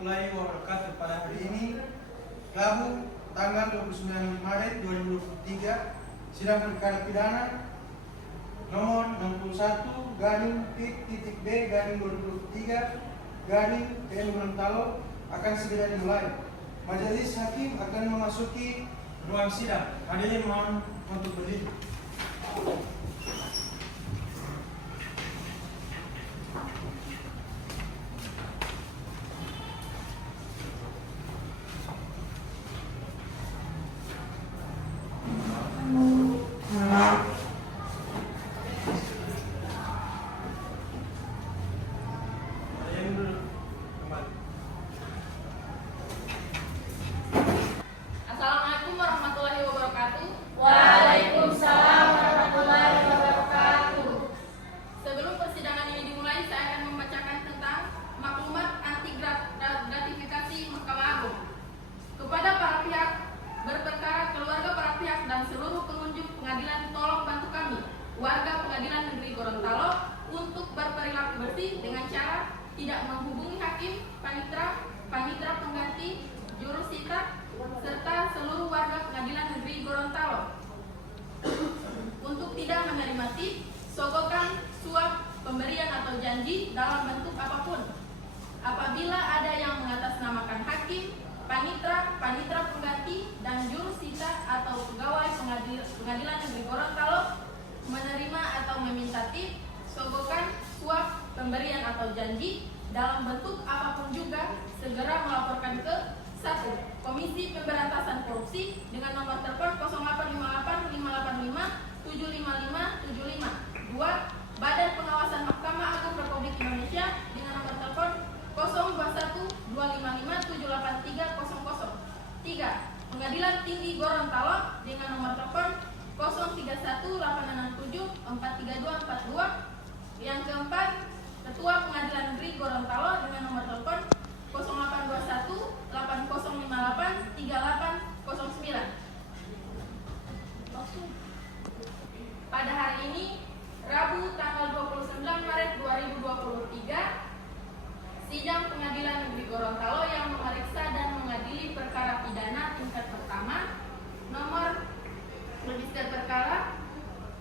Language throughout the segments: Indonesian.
warahmatullahi wabarakatuh. Pada hari ini, Rabu, tanggal 29 Maret 2023, sidang perkara pidana nomor 61 garing P.B garing 2023 garing PN Gorontalo akan segera dimulai. Majelis hakim akan memasuki ruang sidang. Hadirin mohon untuk berdiri. Assalamualaikum warahmatullahi wabarakatuh. Waalaikumsalam warahmatullahi wabarakatuh. Sebelum persidangan ini dimulai, saya akan membacakan tentang maklumat anti gratifikasi Mahkamah Agung. Kepada para pihak berperkara, keluarga para pihak dan seluruh pengunjung pengadilan, tolong bantu kami, warga Pengadilan Negeri Gorontalo, untuk berperilaku bersih dengan cara tidak menghubungi hakim, panitera pengganti, jurusita, serta seluruh warga Pengadilan Negeri Gorontalo untuk tidak menerima tip, sogokan, suap, pemberian atau janji dalam bentuk apapun. Apabila ada yang mengatasnamakan hakim, panitera pengganti, dan jurusita atau pegawai Pengadilan Negeri Gorontalo menerima atau meminta tip, sogokan, suap, pemberian atau janji dalam bentuk apapun juga, segera melaporkan ke 1. Komisi Pemberantasan Korupsi dengan nomor telepon 0858 585 755 75. 2. Badan Pengawasan Mahkamah Agung Republik Indonesia dengan nomor telepon 021 255 783 00. 3. Pengadilan Tinggi Gorontalo dengan nomor telepon 031 867 43242. Yang keempat, Ketua Pengadilan Negeri Gorontalo dengan nomor telepon 0821 8058 3809. Pada hari ini, Rabu tanggal 29 Maret 2023, sidang Pengadilan Negeri Gorontalo yang memeriksa dan mengadili perkara pidana tingkat pertama nomor register perkara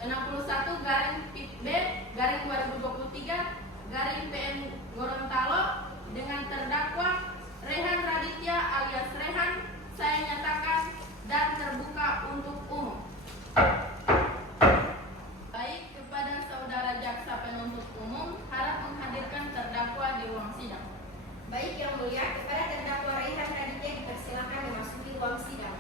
61 garing P.B garing 2023 garing PN Gorontalo dengan terdakwa Rehan Raditya alias Rehan, saya nyatakan dan terbuka untuk umum. Baik, kepada saudara jaksa penuntut umum, harap menghadirkan terdakwa di ruang sidang. Baik yang mulia, kepada terdakwa Rehan Raditya dipersilakan memasuki ruang sidang.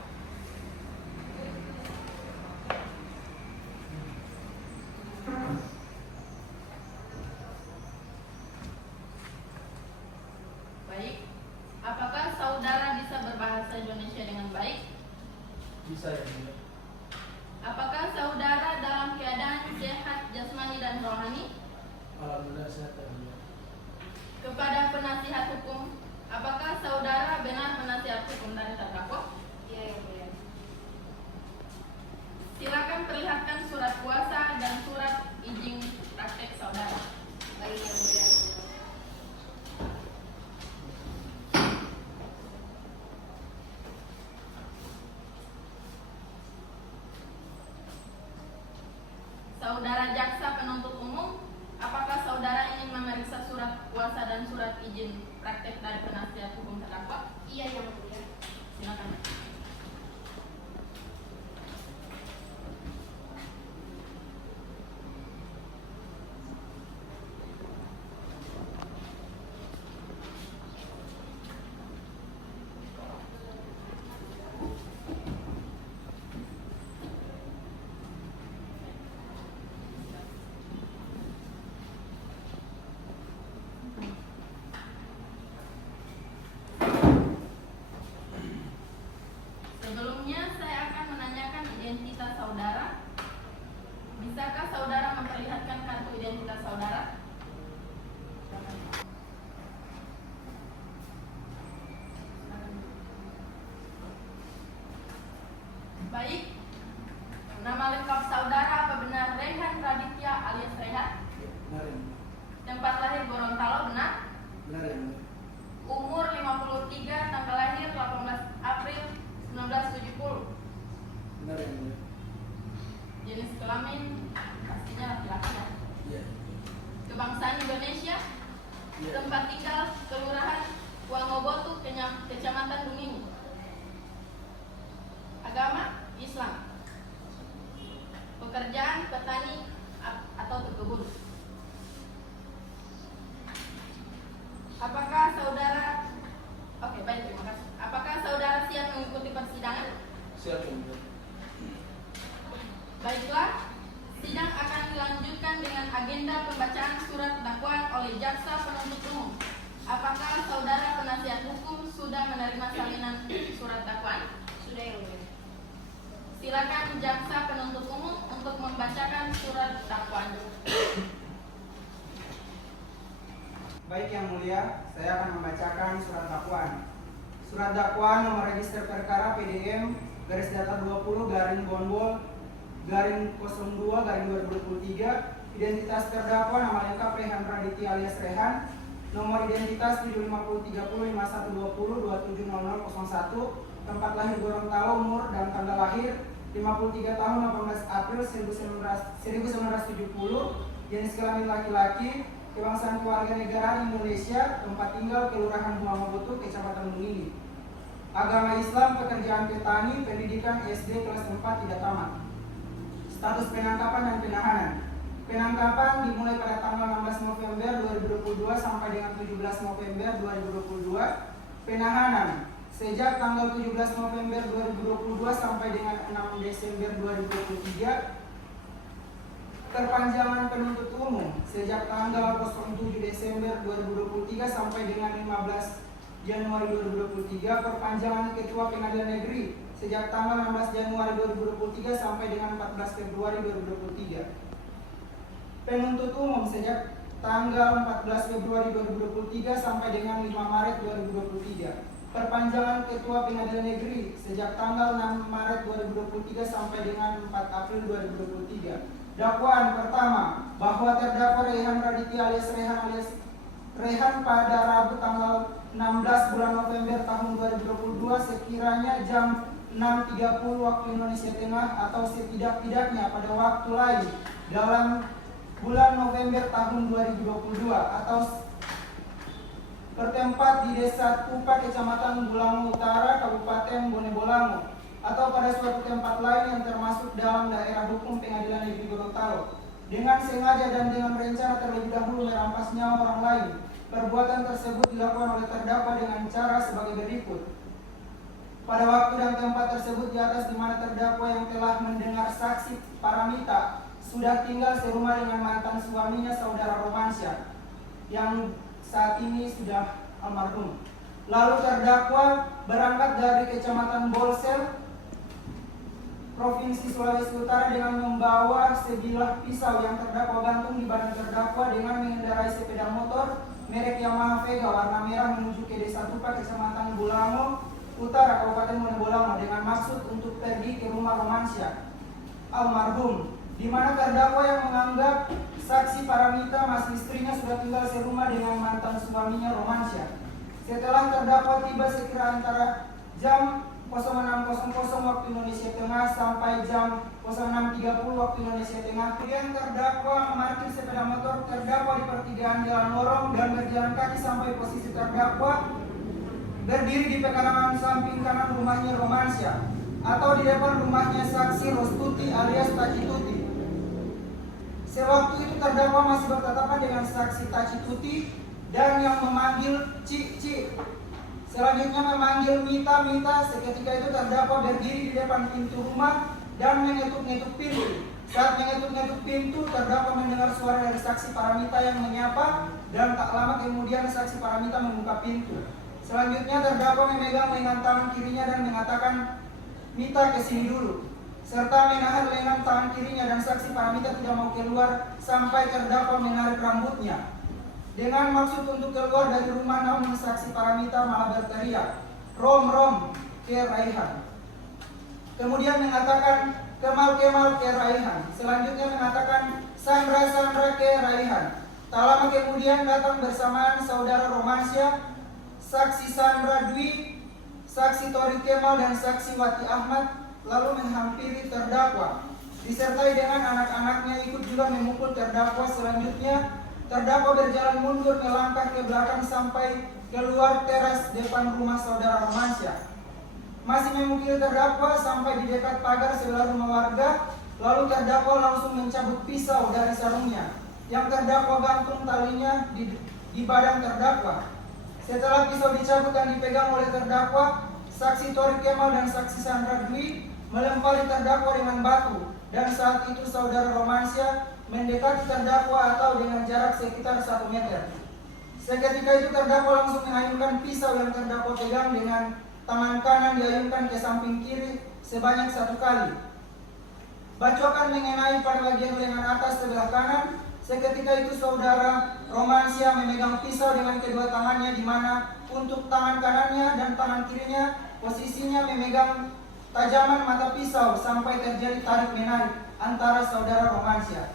Baik, apakah saudara bisa berbahasa Indonesia dengan baik? Bisa ya, mulia. Apakah saudara dalam keadaan sehat jasmani dan rohani? Alhamdulillah sehat ya, mulia. Kepada penasihat hukum, apakah saudara benar penasihat hukum dari terdakwa? Iya yang mulia. Silakan perlihatkan surat kuasa dan surat izin praktek saudara. Baik yang mulia. Saudara jaksa penuntut umum, apakah saudara ingin memeriksa surat kuasa dan surat izin praktek dari penasihat hukum terdakwa? Iya yang mulia. Silakan. Sebelumnya saya akan menanyakan identitas saudara. Bisakah saudara memperlihatkan kartu identitas saudara? Baik. Nama lengkap saudara apa benar Rehan Raditya alias Rehan? Benar ya, mulia. Tempat lahir Gorontalo benar? Benar ya, mulia. Umur 50 Kecamatan Dumini. Agama Islam. Pekerjaan petani atau pekebun. Apakah saudara terima kasih. Apakah saudara siap mengikuti persidangan? Siap, Yang Mulia. Baiklah, sidang akan dilanjutkan dengan agenda pembacaan surat dakwaan oleh jaksa penuntut umum. Apakah saudara penasihat hukum sudah menerima salinan surat dakwaan? Sudah, Yang Mulia. Silakan jaksa penuntut umum untuk membacakan surat dakwaan. Baik Yang Mulia, saya akan membacakan surat dakwaan. Surat dakwaan nomor register perkara PDM garis datar 20 garing bonbol garing 02 garing 2023. Identitas terdakwa nama lengkap Rehan Raditya alias Rehan. Nomor identitas 75305120270001. Tempat lahir Gorontalo, umur dan tanggal lahir 53 tahun 18 April 1970. Jenis kelamin laki-laki. Kebangsaan kewarganegaraan Indonesia. Tempat tinggal Kelurahan Bunga Butuh, Kecamatan Dumini. Agama Islam, pekerjaan petani, pendidikan SD kelas 4 tidak tamat. Status penangkapan dan penahanan. Penangkapan dimulai pada tanggal 16 November 2022 sampai dengan 17 November 2022. Penahanan sejak tanggal 17 November 2022 sampai dengan 6 Desember 2023. Perpanjangan penuntut umum sejak tanggal 07 Desember 2023 sampai dengan 15 Januari 2023. Perpanjangan Ketua Pengadilan Negeri sejak tanggal 16 Januari 2023 sampai dengan 14 Februari 2023. Penuntut umum sejak tanggal 14 Februari 2023 sampai dengan 5 Maret 2023. Perpanjangan Ketua Pengadilan Negeri sejak tanggal 6 Maret 2023 sampai dengan 4 April 2023. Dakwaan pertama, bahwa terdakwa Rehan Raditya alias Rehan pada Rabu tanggal 16 bulan November tahun 2022 sekiranya jam 6.30 waktu Indonesia Tengah atau setidak-tidaknya pada waktu lain dalam bulan November tahun 2022 atau bertempat di Desa Tupa, Kecamatan Bulango Utara, Kabupaten Bone Bolango, atau pada suatu tempat lain yang termasuk dalam daerah hukum Pengadilan Negeri Gorontalo, dengan sengaja dan dengan rencana terlebih dahulu merampas nyawa orang lain. Perbuatan tersebut dilakukan oleh terdakwa dengan cara sebagai berikut. Pada waktu dan tempat tersebut di atas, di mana terdakwa yang telah mendengar saksi Paramita sudah tinggal serumah dengan mantan suaminya saudara Romansyah yang saat ini sudah almarhum. Lalu terdakwa berangkat dari Kecamatan Bolsel, Provinsi Sulawesi Utara dengan membawa sebilah pisau yang terdakwa gantung di badan terdakwa dengan mengendarai sepeda motor merek Yamaha Vega warna merah menuju ke Desa Tupa, Kecamatan Bulango Utara, Kabupaten Bone Bolango dengan maksud untuk pergi ke rumah Romansyah almarhum, di mana terdakwa yang menganggap saksi Paramita masih istrinya sudah tinggal serumah dengan mantan suaminya Romansyah. Setelah terdakwa tiba sekira antara jam 06.00 waktu Indonesia Tengah sampai jam 06.30 waktu Indonesia Tengah. Kemudian terdakwa memarkir sepeda motor terdakwa di pertigaan Jalan Lorong dan berjalan kaki sampai posisi terdakwa berdiri di pekarangan samping kanan rumahnya Romansyah atau di depan rumahnya saksi Rostuti alias Tacituti. Sewaktu itu terdakwa masih bertatapan dengan saksi Tacituti dan yang memanggil Cik. Selanjutnya memanggil Mita. Seketika itu terdakwa berdiri di depan pintu rumah dan mengetuk-ngetuk pintu. Saat mengetuk-ngetuk pintu, terdakwa mendengar suara dari saksi Paramita yang menyapa dan tak lama kemudian saksi Paramita membuka pintu. Selanjutnya terdakwa memegang lengan tangan kirinya dan mengatakan, "Mita, kesini dulu," serta menahan lengan tangan kirinya dan saksi Paramita tidak mau keluar sampai terdakwa menarik rambutnya. Dengan maksud untuk keluar dari rumah, namun saksi Paramita malah berteriak, Rom, ke Raihan." Kemudian mengatakan, Kemal, ke Raihan. Selanjutnya mengatakan, Sandra, ke Raihan. Tak lama kemudian datang bersamaan saudara Romansyah, saksi Sandra Dwi, saksi Tori Kemal, dan saksi Wati Ahmad, lalu menghampiri terdakwa. Disertai dengan anak-anaknya ikut juga memukul terdakwa. Selanjutnya terdakwa berjalan mundur melangkah ke belakang sampai keluar teras depan rumah saudara Romansyah. Masih memukul terdakwa sampai di dekat pagar sebelah rumah warga, lalu terdakwa langsung mencabut pisau dari sarungnya yang terdakwa gantung talinya di badan terdakwa. Setelah pisau dicabut dan dipegang oleh terdakwa, saksi Tori Kemal dan saksi Sandra Dwi melempari terdakwa dengan batu, dan saat itu saudara Romansyah mendekati terdakwa atau dengan jarak sekitar 1 meter. Seketika itu terdakwa langsung mengayunkan pisau yang terdakwa pegang dengan tangan kanan diayunkan ke samping kiri sebanyak 1 kali. Bacokan mengenai pada bagian lengan atas sebelah kanan. Seketika itu saudara Romansyah memegang pisau dengan kedua tangannya, di mana untuk tangan kanannya dan tangan kirinya posisinya memegang tajaman mata pisau sampai terjadi tarik-menarik antara saudara Romansyah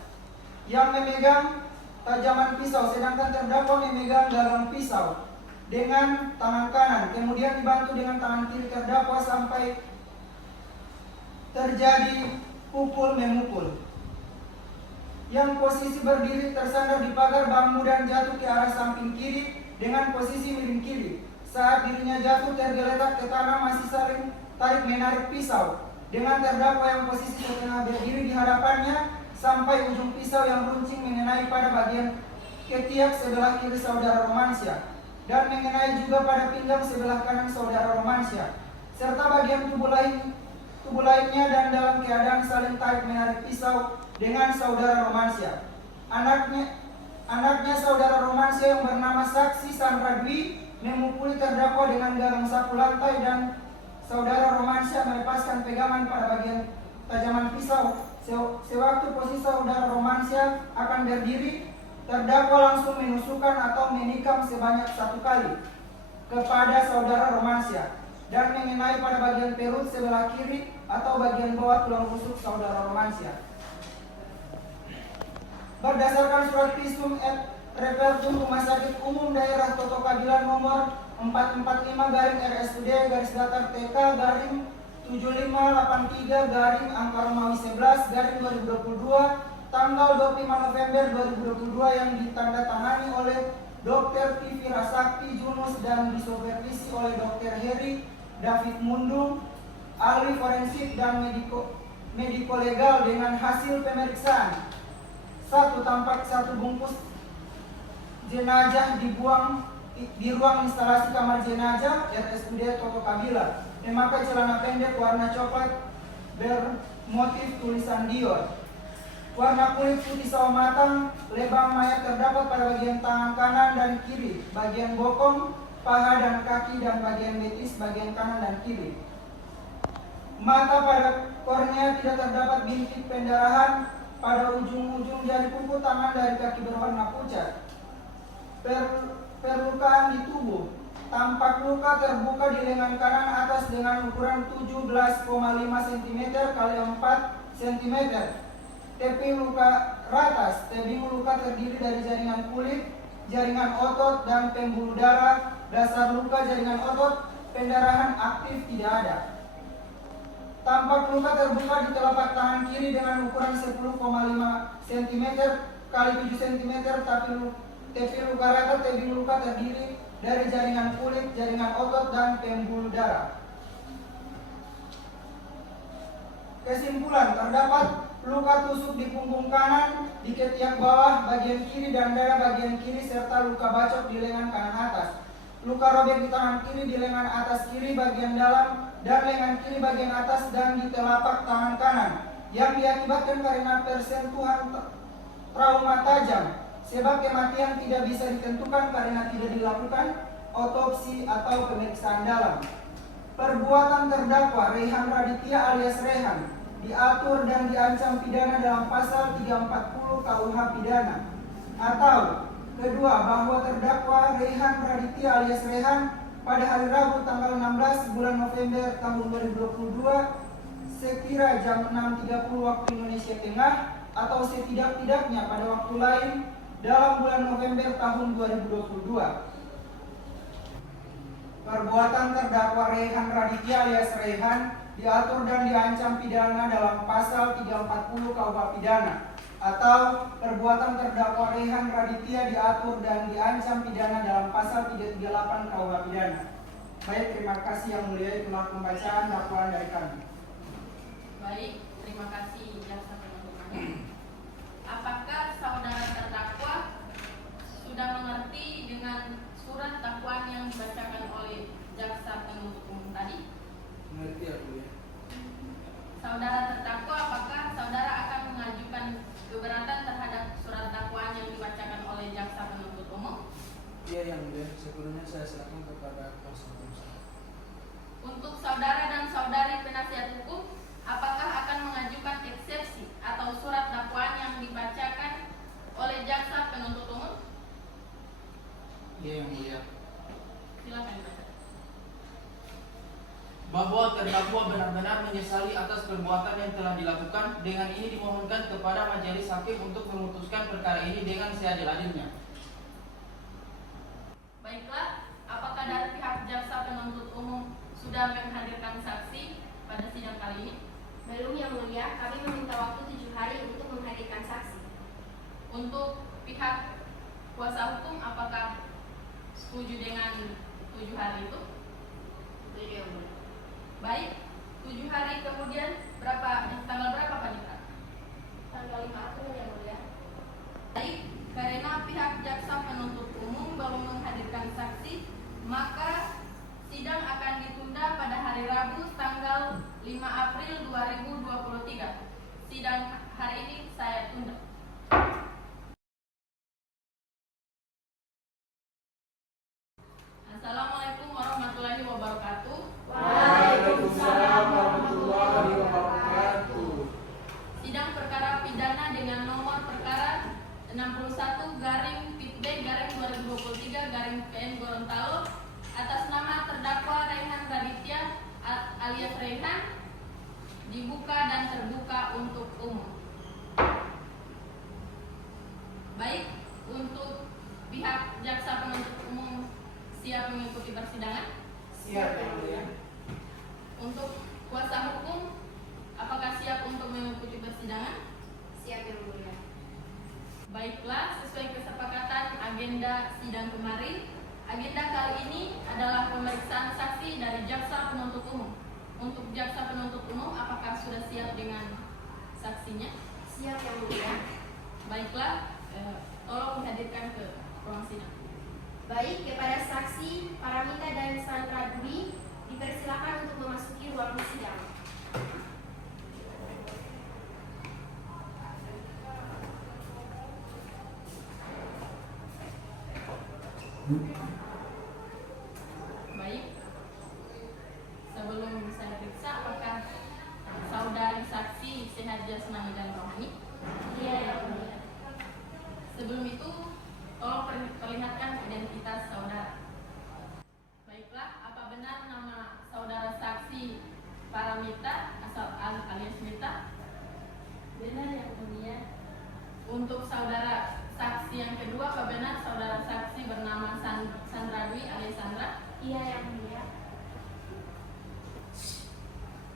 yang memegang tajaman pisau, sedangkan terdakwa memegang gagang pisau dengan tangan kanan, kemudian dibantu dengan tangan kiri terdakwa sampai terjadi pukul-memukul. Yang posisi berdiri tersandar di pagar bambu dan jatuh ke arah samping kiri dengan posisi miring kiri. Saat dirinya jatuh tergeletak ke tanah, masih saling tarik-menarik pisau dengan terdakwa yang posisi setengah berdiri di hadapannya sampai ujung pisau yang runcing mengenai pada bagian ketiak sebelah kiri saudara Romansyah dan mengenai juga pada pinggang sebelah kanan saudara Romansyah, serta bagian tubuh lainnya, dan dalam keadaan saling tarik-menarik pisau dengan saudara Romansyah. Anaknya saudara Romansyah yang bernama saksi Sandra Dwi memukuli terdakwa dengan gagang sapu lantai, dan saudara Romansyah melepaskan pegangan pada bagian tajaman pisau. Sewaktu posisi saudara Romansyah akan berdiri, terdakwa langsung menusukkan atau menikam sebanyak 1 kali kepada saudara Romansyah dan mengenai pada bagian perut sebelah kiri atau bagian bawah tulang rusuk saudara Romansyah. Berdasarkan surat visum et repertum Rumah Sakit Umum Daerah Toto Kabilan nomor 445-RSUD-7583-7583-Romawi 11-2022 tanggal 25 November 2022 yang ditandatangani oleh Dr. Tivi Rasakti Junus dan disupervisi oleh Dr. Heri David Mundung, ahli forensik dan mediko legal, dengan hasil pemeriksaan. 1. Tampak 1 bungkus jenazah dibuang di ruang instalasi kamar jenazah RSUD Toto Kabila, memakai celana pendek warna coklat bermotif tulisan Dior. Warna kulit putih sawo matang. Lebam mayat terdapat pada bagian tangan kanan dan kiri, bagian bokong, paha dan kaki, dan bagian betis bagian kanan dan kiri. Mata pada kornea tidak terdapat bintik pendarahan pada ujung-ujung jari kuku tangan dari kaki berwarna pucat. Perlukaan di tubuh. Tampak luka terbuka di lengan kanan atas dengan ukuran 17,5 cm x 4 cm. Tebing luka ratas. Tebing luka terdiri dari jaringan kulit, jaringan otot, dan pembuluh darah. Dasar luka jaringan otot, pendarahan aktif tidak ada. Tampak luka terbuka di telapak tangan kiri dengan ukuran 10,5 cm x 7 cm, tapi luka rata. Tebing luka terdiri dari jaringan kulit, jaringan otot, dan pembuluh darah. Kesimpulan, terdapat luka tusuk di punggung kanan, di ketiak bawah bagian kiri dan dada bagian kiri, serta luka bacok di lengan kanan atas. Luka robek di tangan kiri, di lengan atas kiri bagian dalam dan lengan kiri bagian atas, dan di telapak tangan kanan, yang diakibatkan karena persentuhan trauma tajam. Sebab kematian tidak bisa ditentukan karena tidak dilakukan otopsi atau pemeriksaan dalam. Perbuatan terdakwa Rehan Raditya alias Rehan diatur dan diancam pidana dalam pasal 340 KUH pidana. Atau kedua, bahwa terdakwa Rehan Raditya alias Rehan pada hari Rabu tanggal 16 bulan November tahun 2022 sekira jam 6.30 waktu Indonesia Tengah atau setidak-tidaknya pada waktu lain dalam bulan November tahun 2022. Perbuatan terdakwa Rehan Raditya alias Rehan diatur dan diancam pidana dalam pasal 340 KUH pidana. atau perbuatan terdakwa Rehan Raditya diatur dan diancam pidana dalam pasal 338 KUH pidana. Baik, terima kasih yang mulia, itulah pembacaan dakwaan dari kami. Baik, terima kasih jaksa penuntut umum. Apakah saudara terdakwa sudah mengerti dengan surat dakwaan yang dibacakan oleh jaksa penuntut umum tadi? Mengerti ya, Bu ya? Saudara terdakwa, apakah saudara akan mengajukan keberatan terhadap surat dakwaan yang dibacakan oleh jaksa penuntut umum? Iya yang mulia, sebelumnya saya serahkan kepada kuasa hukum saya. Untuk saudara dan saudari penasihat hukum, apakah akan mengajukan eksepsi atau surat dakwaan yang dibacakan oleh jaksa penuntut umum? Iya yang mulia. Silakan dibaca. Bahwa terdakwa benar-benar menyesali atas perbuatan yang telah dilakukan. Dengan ini dimohonkan kepada majelis hakim untuk memutuskan perkara ini dengan seadil-adilnya. Baiklah, apakah dari pihak jaksa penuntut umum sudah menghadirkan saksi pada sidang kali ini? Belum yang mulia, kami meminta waktu 7 hari untuk menghadirkan saksi. Untuk pihak kuasa hukum, apakah setuju dengan 7 hari itu? Setuju yang mulia. Baik, 7 hari kemudian tanggal berapa Panitra? Tanggal 5 April yang mulia. Baik, karena pihak jaksa penuntut umum belum menghadirkan saksi, maka sidang akan ditunda pada hari Rabu tanggal 5 April 2023. Sidang hari ini saya tunda. Assalamualaikum warahmatullahi wabarakatuh. Waalaikumsalam warahmatullahi wabarakatuh. Sidang perkara pidana dengan nomor perkara 61/PIB/2023 Gorontalo atas nama terdakwa Rehan Raditya alias Rehan dibuka dan terbuka untuk umum. Baik, untuk pihak jaksa penuntut umum siap mengikuti persidangan? Siap yang mulia. Untuk kuasa hukum, apakah siap untuk mengikuti persidangan? Siap yang mulia. Baiklah, sesuai kesepakatan agenda sidang kemarin, agenda kali ini adalah pemeriksaan saksi dari jaksa penuntut umum. Untuk jaksa penuntut umum, apakah sudah siap dengan saksinya? Siap yang mulia. Baiklah, tolong dihadirkan ke ruang sidang. Baik, kepada saksi Paramita dan Sandra Dwi dipersilakan untuk memasuki ruang sidang. Baik, sebelum saya periksa, apakah saudari saksi sehat jasmani dan rohani? Iya yang mulia. Sebelum itu, tolong perlihatkan identitas saudara. Baiklah, apa benar nama saudara saksi Paramita alias Mita? Benar yang mulia. Untuk saudara saksi yang kedua, apa benar saudara saksi bernama Sandra Dwi alias Sandra? Iya yang mulia.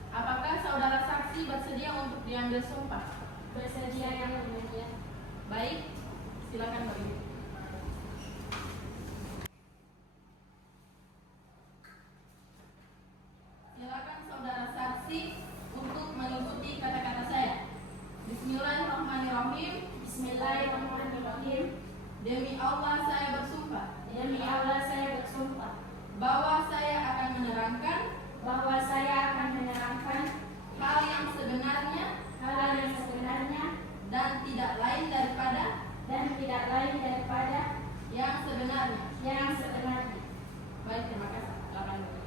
Apakah saudara saksi bersedia untuk diambil sumpah? Bersedia yang mulia. Baik, silakan berdiri. Silakan saudara saksi untuk mengikuti kata-kata saya. Bismillahirrahmanirrahim. Bismillahirrahmanirrahim. Demi Allah saya bersumpah Demi Allah saya bersumpah bahwa saya akan menerangkan bahwa saya akan menerangkan hal yang sebenarnya hal yang sebenarnya dan tidak lain daripada yang sebenarnya. yang sebenarnya. Baik, terima kasih. Silakan berdiri.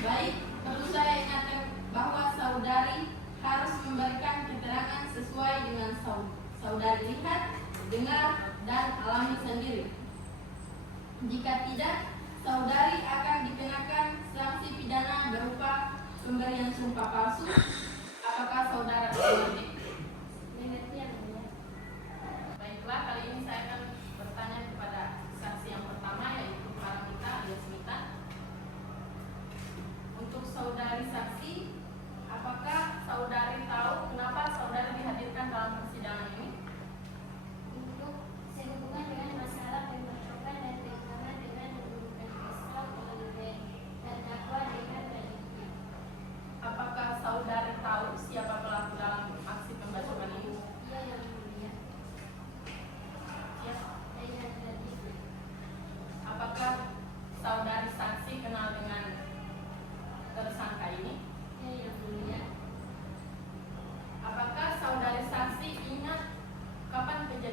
Baik, perlu saya ingatkan bahwa saudari harus memberikan keterangan sesuai dengan saudari lihat, dengar, dan alami sendiri. Jika tidak, saudari akan dikenakan sanksi pidana berupa pemberian sumpah palsu. Apakah saudara mengerti? Mengerti yang mulia. Baiklah, kali ini saya akan bertanya kepada saksi yang pertama, yaitu Paramita alias Mita.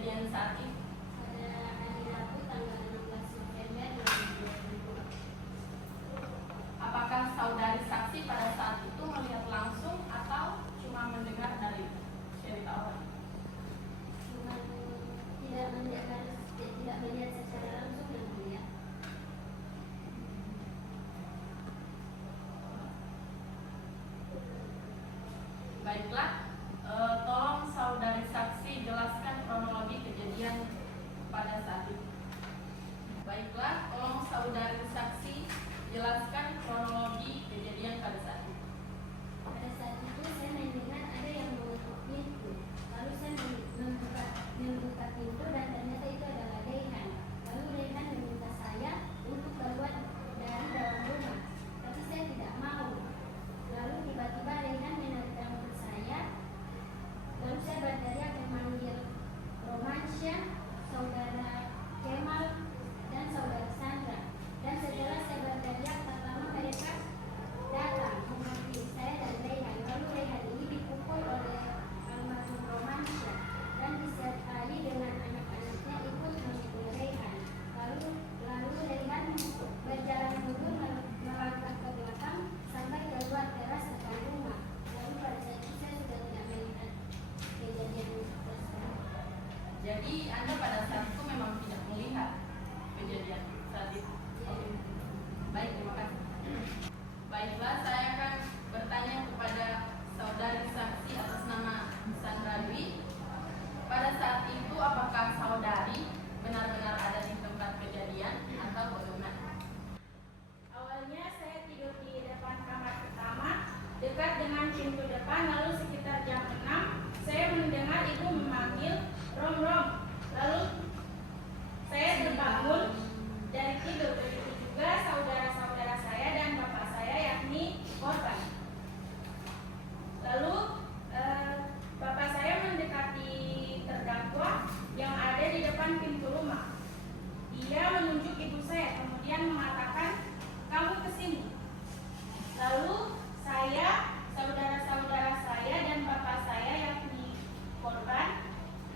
kejadian saat itu? Pada hari Rabu tanggal 16 November 2020. Apakah saudari saksi pada saat itu melihat langsung atau cuma mendengar dari cerita orang? Cuma tidak melihat secara langsung yang mulia. Baiklah, tolong saudari saksi jelaskan kronologi kejadian pada saat itu. Baiklah, tolong saudari saksi jelaskan kronologi kejadian pada saat itu. Pada saat itu saya mendengar ada yang mengetuk pintu. Lalu saya membuka pintu dan ternyata itu adalah Rehan. Lalu Rehan meminta saya untuk keluar dari dalam rumah, tapi saya tidak mau. Lalu tiba-tiba Rehan menarik rambut saya. Lalu saya berteriak memanggil Romansyah, saudara Kemal, dan saudara Sandra. Dan setelah saya berteriak, tak lama mereka datang menghampiri saya dan Rehan. Lalu Rehan ini dipukul oleh almarhum Romansyah dan disertai dengan anak-anaknya ikut memukul Rehan. Lalu Rehan berjalan mundur melangkah ke belakang sampai keluar teras depan rumah. Lalu pada saat itu saya sudah tidak melihat kejadian tersebut. Jadi Anda pada saat itu memang tidak melihat kejadian saat itu. Baik, terima kasih. Baiklah, saya akan bertanya kepada saudari saksi atas nama Sandra Dwi. Pada saat itu apakah saudari benar-benar ada di tempat kejadian atau bagaimana? Awalnya saya tidur di depan kamar pertama, dekat dengan pintu depan. Lalu sekitar jam 6, saya mendengar ibu memanggil, "Rom, Rom." Lalu saya terbangun dari tidur. Begitu juga saudara-saudara saya dan bapak saya, yakni korban. Lalu bapak saya mendekati terdakwa yang ada di depan pintu rumah. Dia menunjuk ibu saya, kemudian mengatakan, "Kamu kesini." Lalu saya, saudara-saudara saya dan bapak saya yakni korban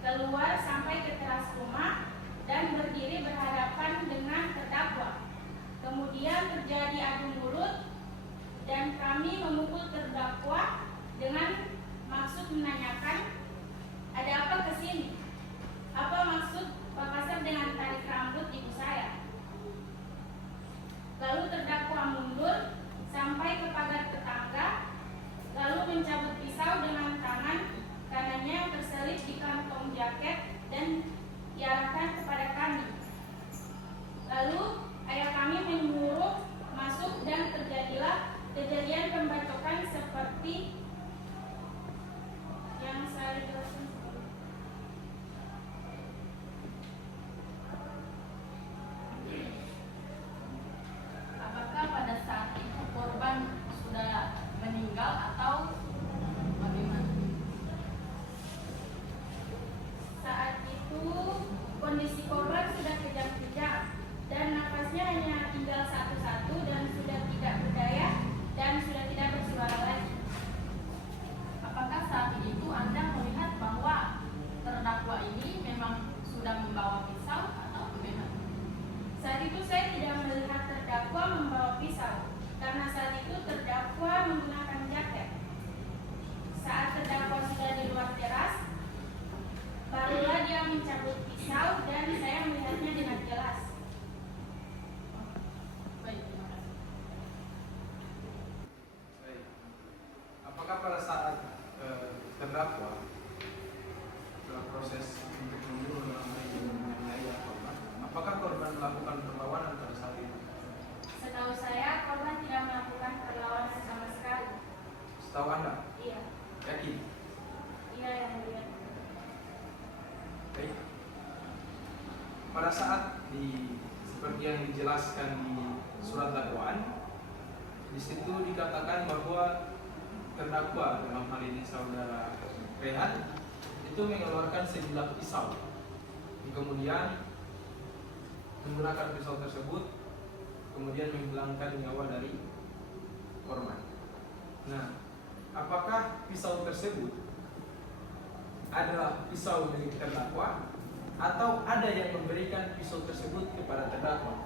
keluar sampai ke teras rumah dan berdiri berhadapan dengan terdakwa. Kemudian terjadi adu mulut dan kami memukul terdakwa dengan maksud menanyakan, "Ada apa kesini? Apa maksud Pak Pasar dengan tarik rambut ibu saya?" Lalu terdakwa mundur sampai ke pagar tetangga, lalu mencabut pisau dengan tangan kanannya yang terselip di kantong jaket dan diarahkan kepada kami. Lalu ayah kami menyuruh masuk dan terjadilah kejadian pembacokan seperti yang saya jelaskan sebelumnya. Apakah pada saat itu korban sudah meninggal atau bagaimana? Saat itu kondisi korban sudah kejang-kejang dan nafasnya hanya tinggal satu-satu dan sudah tidak berdaya dan sudah tidak bersuara lagi. Apakah saat itu Anda melihat bahwa terdakwa ini memang sudah membawa pisau atau bagaimana? Saat itu saya tidak melihat terdakwa membawa pisau karena saat itu terdakwa menggunakan jaket. Saat terdakwa sudah di luar teras, barulah dia mencabut pisau dan saya melihatnya dengan jelas. Baik, terima kasih. Baik. Apakah pada saat terdakwa dalam proses untuk membunuh dalam hal ini menganiaya korban, apakah korban melakukan perlawanan pada saat itu? Setahu saya korban tidak melakukan perlawanan sama sekali. Setahu Anda? Iya, Yakin? iya yang mulia. Baik. Pada saat seperti yang dijelaskan di surat dakwaan, di situ dikatakan bahwa terdakwa dalam hal ini saudara Rehan itu mengeluarkan sebilah pisau, kemudian menggunakan pisau tersebut, kemudian menghilangkan nyawa dari korban. Nah, apakah pisau tersebut adalah pisau milik terdakwa atau ada yang memberikan pisau tersebut kepada terdakwa?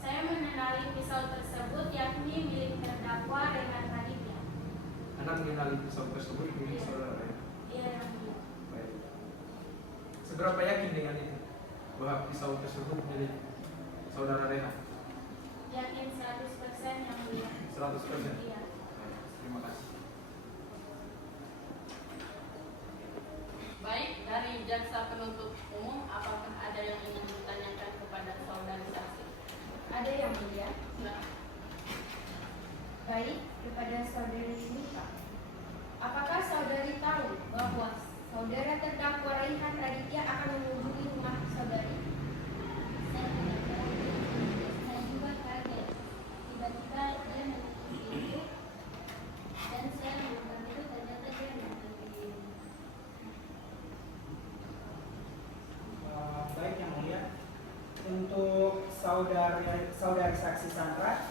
Saya mengenali pisau tersebut yakni milik terdakwa Rehan Raditya. Anda mengenali pisau tersebut milik Iya. saudara ya? Iya yang mulia. Baik. Seberapa yakin dengan itu bahwa pisau tersebut milik saudara Rehan? Yakin 100% yang mulia. 100%. Iya. Baik, terima kasih. Baik, dari jaksa penuntut umum, apakah ada yang ingin ditanyakan kepada saudari saksi? Ada yang mulia. Silakan. Baik, kepada saudari Sinta. Apakah saudari tahu bahwa saudara terdakwa Rehan Raditya akan mengunjungi rumah saudari? Saya tidak tahu. Saya juga kaget. Tiba-tiba dia menutup pintu dan saya membuka pintu, ternyata dia menutup pintu. Baik yang mulia. Untuk saudari saksi Sandra,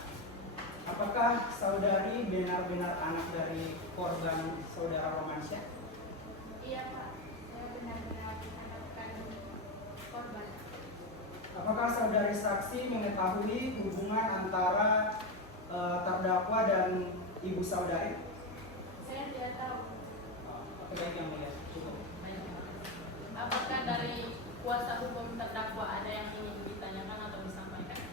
apakah saudari benar-benar anak dari korban saudara Romansyah? Iya Pak, saya benar-benar anak kandung korban. Apakah saudari saksi mengetahui hubungan antara terdakwa dan ibu saudari? Saya tidak tahu. Oke, baik yang mulia, cukup. Baik. Apakah dari kuasa hukum terdakwa ada yang ingin ditanyakan atau disampaikan?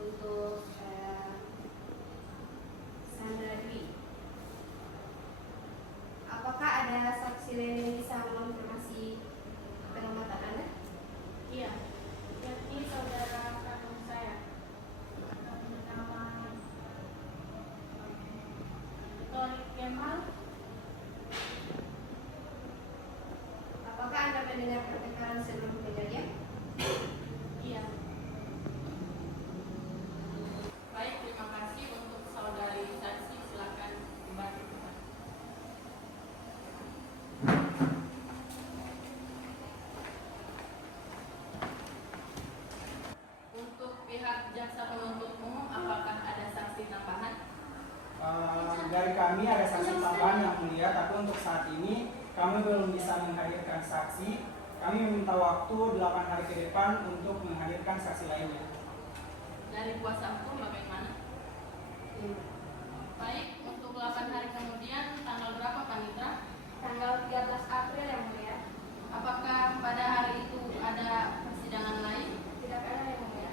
Untuk Sandra Dwi, apakah ada saksi lain yang bisa mengonfirmasi pengamatan Anda? Iya, yakni saudara kandung saya bernama Torik Kemal. Apakah Anda mendengar pertengkaran sebelum kejadian? Iya. Baik, terima kasih untuk saudari saksi. Silakan kembali. Untuk pihak jaksa penuntut umum, apakah ada saksi tambahan? Dari kami ada saksi tambahan yang mulia, tapi untuk saat ini kami belum bisa menghadirkan saksi. Kami meminta waktu 8 hari ke depan untuk menghadirkan saksi lainnya. Dari kuasa hukum bagaimana? Baik, untuk 8 hari kemudian, tanggal berapa Panitra? Tanggal 13 April yang mulia. Apakah pada hari itu ada persidangan lain? Tidak ada yang mulia.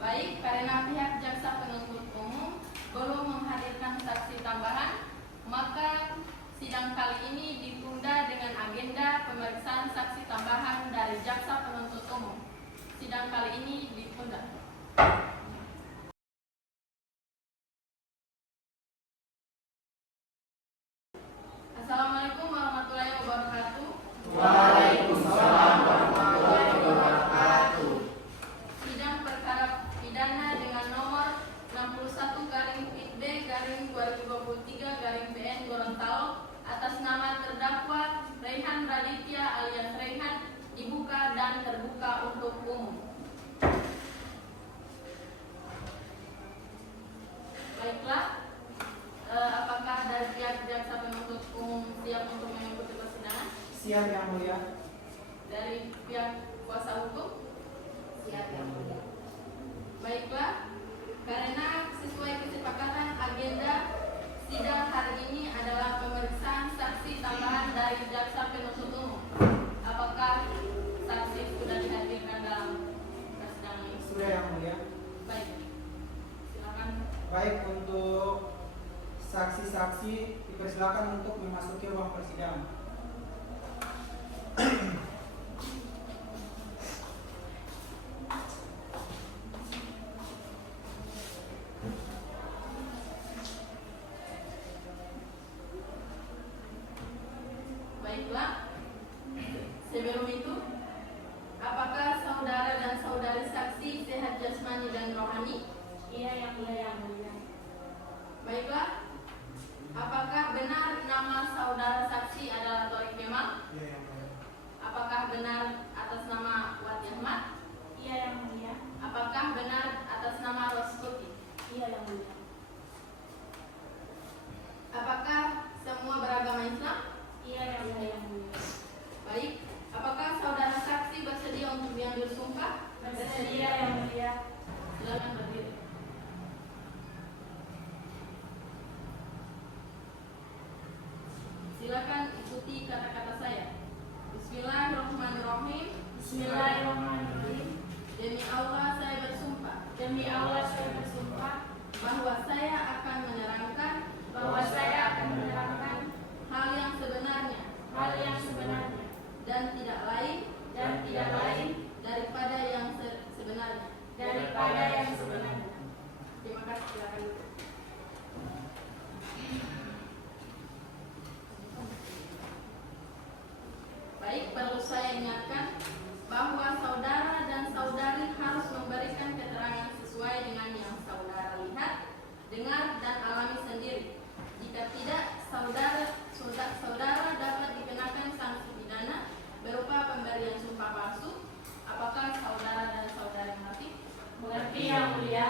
Baik, karena pihak jaksa penuntut umum belum menghadirkan saksi tambahan, maka sidang kali ini ditunda dengan agenda pemeriksaan saksi tambahan dari jaksa penuntut umum. Sidang kali ini ditunda. Assalamualaikum warahmatullahi wabarakatuh. Waalaikumsalam warahmatullahi wabarakatuh. Sidang perkara pidana dengan nomor 61/PIB/2023/PN Gorontalo atas nama terdakwa Rehan Raditya alias Rehan dibuka dan terbuka untuk umum. Baiklah, apakah dari pihak jaksa penuntut umum siap untuk mengikuti persidangan? Siap yang mulia. Dari pihak kuasa hukum? Siap yang mulia. Baiklah, karena sesuai kesepakatan agenda sidang hari ini adalah pemeriksaan saksi tambahan dari jaksa penuntut umum. Apakah saksi sudah dihadirkan dalam persidangan ini? Sudah yang mulia. Baik, silakan. Baik, untuk saksi-saksi dipersilakan untuk memasuki ruang persidangan. Baiklah, sebelum itu, apakah saudara dan saudari saksi sehat jasmani dan rohani? Iya yang mulia. Baiklah, apakah benar nama saudara saksi adalah Torik Kemal? Iya yang mulia. Apakah benar atas nama Wati Ahmad? Iya yang mulia. Apakah benar atas nama Roskuti? Iya yang mulia. Apakah semua beragama Islam? Silakan ikuti kata-kata saya. Bismillahirrahmanirrahim. Bismillahirrahmanirrahim. Demi Allah saya bersumpah Demi Allah saya bersumpah bahwa saya akan menerangkan hal yang sebenarnya dan tidak lain daripada yang sebenarnya. Terima kasih. Silakan duduk. Baik, perlu saya ingatkan bahwa saudara dan saudari harus memberikan keterangan sesuai dengan yang saudara lihat, dengar, dan alami sendiri. Jika tidak, saudara dapat dikenakan sanksi pidana berupa pemberian sumpah palsu. Apakah saudara dan saudari mengerti? mengerti yang mulia.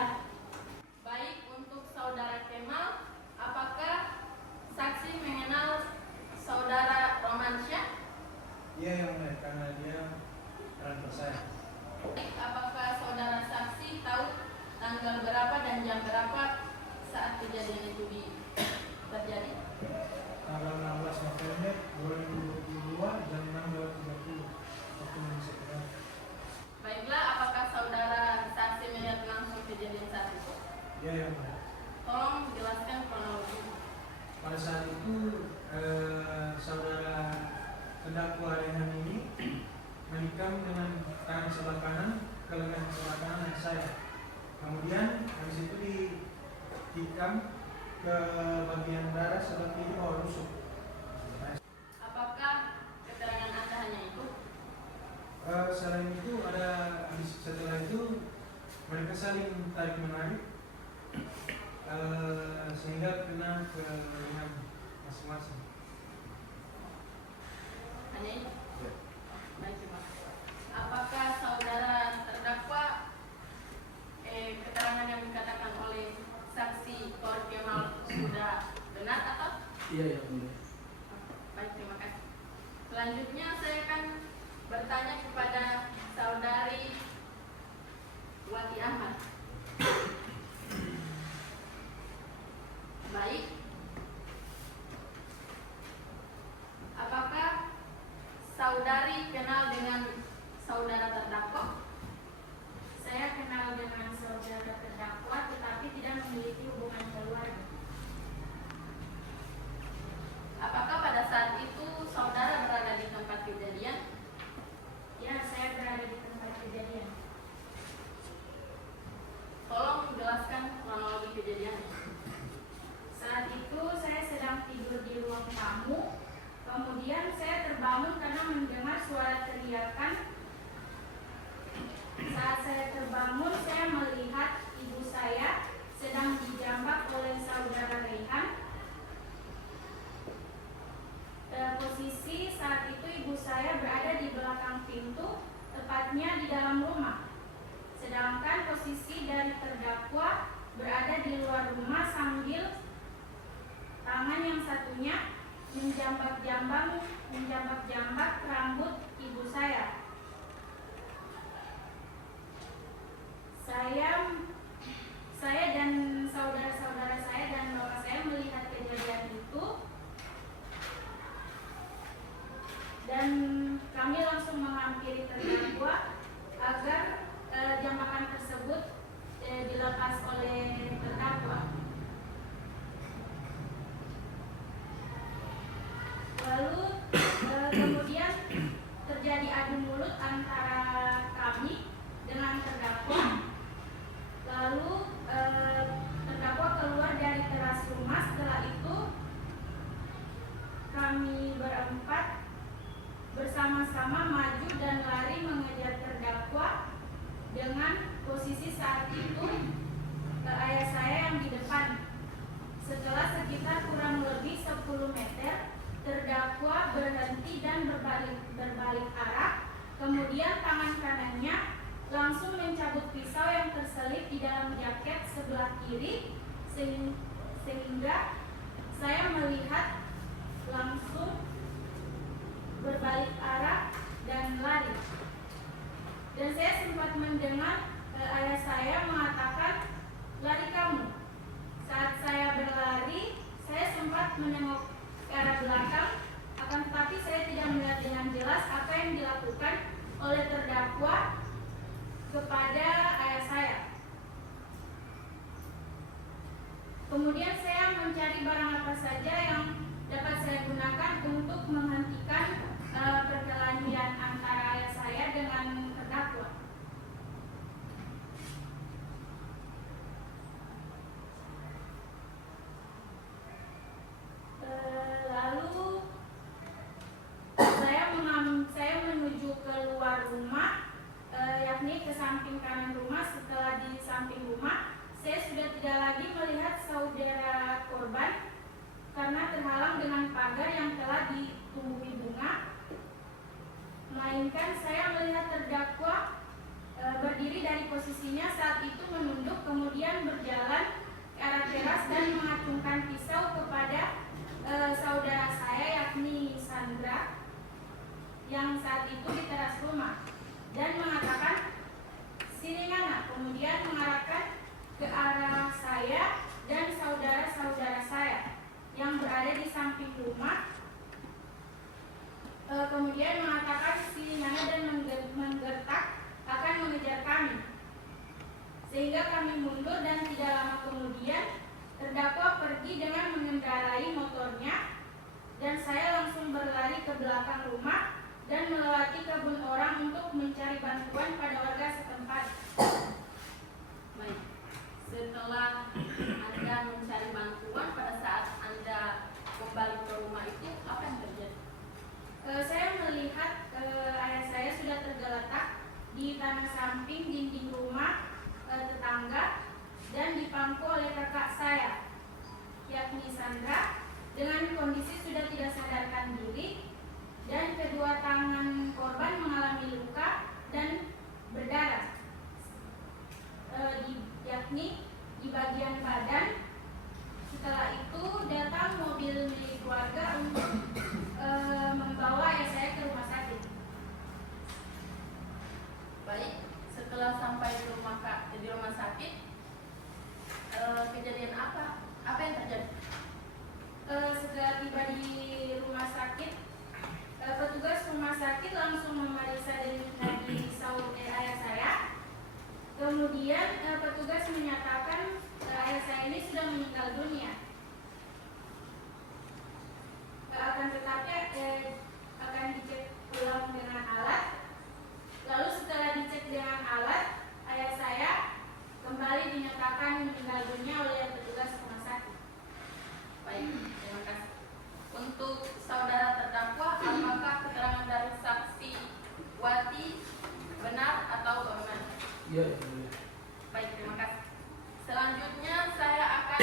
Baik, untuk saudara Kemal, apakah saksi mengenal saudara Romansyah? Iya yang mulia, karena dia transfer saya. Apakah saudara saksi tahu tanggal berapa dan jam berapa saat kejadian itu terjadi? Tanggal 16 November 2022 jam 6.30 waktu Indonesia Barat. Baiklah, apakah saudara saksi melihat langsung kejadian saat itu? Iya yang mulia. Tolong jelaskan kronologi. Pada saat itu saudara terdakwa Rehan ini menikam dengan tangan sebelah kanan ke lengan sebelah kanan saya. Kemudian habis itu ditikam ke bagian dada sebelah kiri bawah rusuk. Apakah keterangan Anda hanya itu? Selain itu setelah itu mereka saling tarik menarik sehingga kena ke lengan masing-masing. Hanya itu? Ya. Baik, terima kasih. Apakah saudara terdakwa keterangan yang dikatakan oleh saksi Kor Kemal sudah benar atau? Iya, yang mulia. Baik, terima kasih. Selanjutnya saya akan bertanya kepada saudari Wati Ahmad. Baik. Apakah saudari kenal dengan saudara terdakwa? Saya kenal dengan saudara terdakwa tetapi tidak memiliki hubungan keluarga. Apakah pada saat itu saudara berada di tempat kejadian? Ya, saya berada di tempat kejadian. Tolong jelaskan kronologi kejadian. Saat itu saya sedang tidur di ruang tamu. Kemudian saya terbangun karena mendengar suara teriakan. Saat saya terbangun, saya melihat ibu saya sedang dijambak oleh saudara Rehan. Posisi saat itu ibu saya berada di belakang pintu, tepatnya di dalam rumah. Sedangkan posisi dari terdakwa berada di luar rumah sambil tangan yang satunya menjambak rambut ibu saya. Saya dan saudara-saudara saya dan bapak saya melihat kejadian itu dan kami langsung menghampiri terdakwa agar jambakan tersebut dilepas oleh terdakwa. Lalu kemudian terjadi adu mulut antara kami dengan terdakwa. Lalu terdakwa keluar dari teras rumah. Setelah itu kami berempat bersama-sama maju dan lari mengejar terdakwa dengan posisi saat itu ayah saya yang di depan. Setelah sekitar kurang lebih 10 meter, terdakwa berhenti dan berbalik arah. Kemudian tangan kanannya langsung mencabut pisau yang terselip di dalam jaket sebelah kiri sehingga saya melihat langsung berbalik arah dan lari. Dan saya sempat mendengar ayah saya mengatakan, "Lari kamu." Saat saya berlari, saya sempat menengok ke arah belakang Akan tetapi saya tidak melihat dengan jelas apa yang dilakukan oleh terdakwa kepada ayah saya. Kemudian saya mencari barang apa saja yang dapat saya gunakan untuk menghentikan perkelahian antara ayah saya dengan terdakwa. Lalu saya menuju keluar rumah, yakni ke samping kanan rumah. Setelah di samping rumah, saya sudah tidak lagi melihat saudara korban karena terhalang dengan pagar yang telah ditumbuhi bunga, melainkan saya melihat terdakwa berdiri dari posisinya saat itu menunduk, kemudian berjalan ke arah teras dan mengacungkan pisau kepada saudara saya yakni Sandra yang saat itu di teras rumah dan mengatakan, "Sini Nana," kemudian mengarahkan ke arah saya dan saudara-saudara saya yang berada di samping rumah, kemudian mengatakan, "Sini Nana," dan menggertak akan mengejar kami, sehingga kami mundur dan tidak lama kemudian terdakwa pergi dengan mengendarai motornya dan saya langsung berlari ke belakang rumah dan melewati kebun orang untuk mencari bantuan pada warga setempat. Baik. Setelah Anda mencari bantuan, pada saat Anda kembali ke rumah itu apa yang terjadi? Saya melihat ayah saya sudah tergeletak di tanah samping dinding rumah tetangga dan dipangku oleh kakak saya yakni Sandra dengan kondisi sudah tidak sadarkan diri, dan kedua tangan korban mengalami luka dan berdarah, yakni di bagian badan. Setelah itu datang mobil milik keluarga untuk membawa ayah saya ke rumah sakit. Baik, setelah sampai di rumah sakit, kejadian apa yang terjadi? Setelah tiba di rumah sakit, petugas rumah sakit langsung memeriksa dari ayah saya. Kemudian petugas menyatakan ayah saya ini sudah meninggal dunia. Akan tetapi akan dicek ulang dengan alat. Lalu setelah dicek dengan alat, ayah saya kembali dinyatakan meninggal dunia oleh petugas rumah sakit. Baik, terima kasih. Untuk saudara terdakwa, apakah keterangan dari saksi Wati benar atau bagaimana? Iya. Baik, terima kasih. Selanjutnya saya akan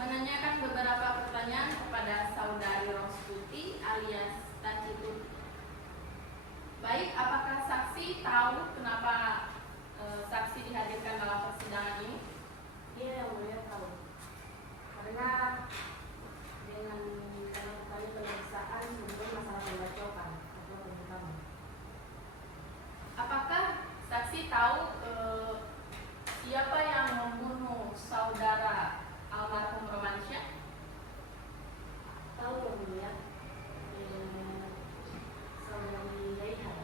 menanyakan beberapa pertanyaan kepada saudari Rostuti alias Tacitu. Baik, apakah saksi tahu kenapa saksi dihadirkan dalam persidangan ini? Iya, yang mulia tahu. Karena dengan kali pemeriksaan sebelum masalah pembacokan atau pembukaan. Apakah saksi tahu siapa yang membunuh saudara almarhum Romansyah? Tahu yang mulia, saudari Raihan.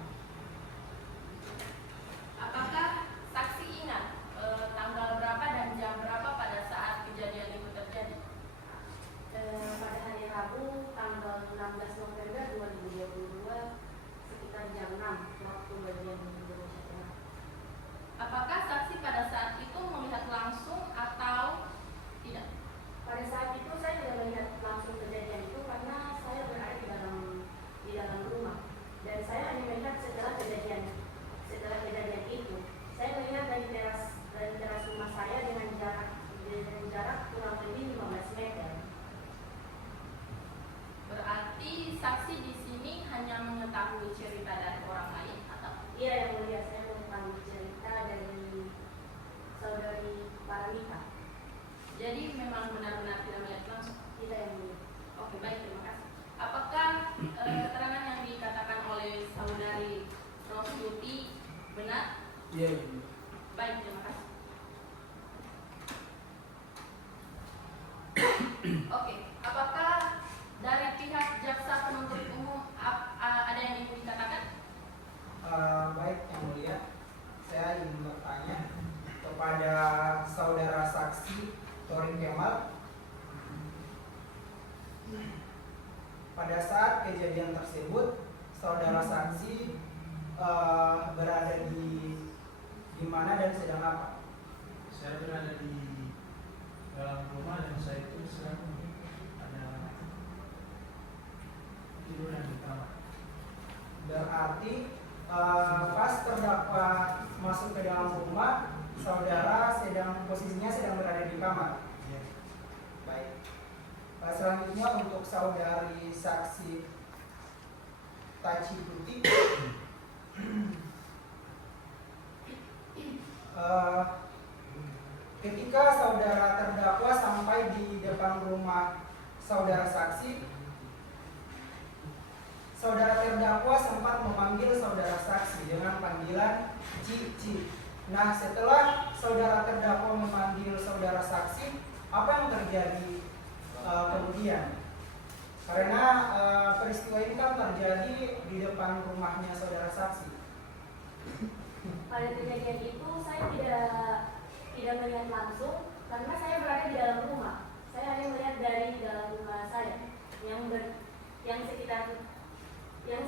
Apakah saksi ingat tanggal berapa dan jam berapa pada saat kejadian itu terjadi? Pada hari Rabu tanggal 16 November 2022 sekitar jam 6 waktu bagian Indonesia Tengah. Apakah saksi pada saat itu melihat langsung atau tidak? Pada saat itu saya tidak melihat langsung kejadian itu karena saya berada di dalam rumah dan saya hanya melihat setelah kejadian itu. Saya melihat dari teras rumah saya dengan jarak kurang lebih 15 meter. Berarti saksi di sini hanya mengetahui cerita dari orang lain atau? Iya, yang mulia, saya mengetahui cerita dari saudari Paramita. Jadi memang benar-benar tidak melihat langsung. Tidak, yang mulia. Oke, baik, terima kasih. Apakah keterangan yang dikatakan oleh saudari Rostuti benar? Iya. Baik, terima kasih. Oke, apakah dari pihak jaksa penuntut pada saat kejadian tersebut saudara saksi berada di mana dan sedang apa? Saya berada di dalam rumah dan saya itu sedang ada tiduran di kamar. Berarti pas terdakwa masuk ke dalam rumah, saudara posisinya sedang berada di kamar. Ya. Baik. Selanjutnya untuk saudari saksi Taci Putih, ketika saudara terdakwa sampai di depan rumah saudara saksi, saudara terdakwa sempat memanggil saudara saksi dengan panggilan Cici. Nah, setelah saudara terdakwa memanggil saudara saksi, apa yang terjadi kemudian? Karena peristiwa ini kan terjadi di depan rumahnya saudara saksi. Pada kejadian itu saya tidak melihat langsung karena saya berada di dalam rumah. Saya hanya melihat dari dalam rumah saya yang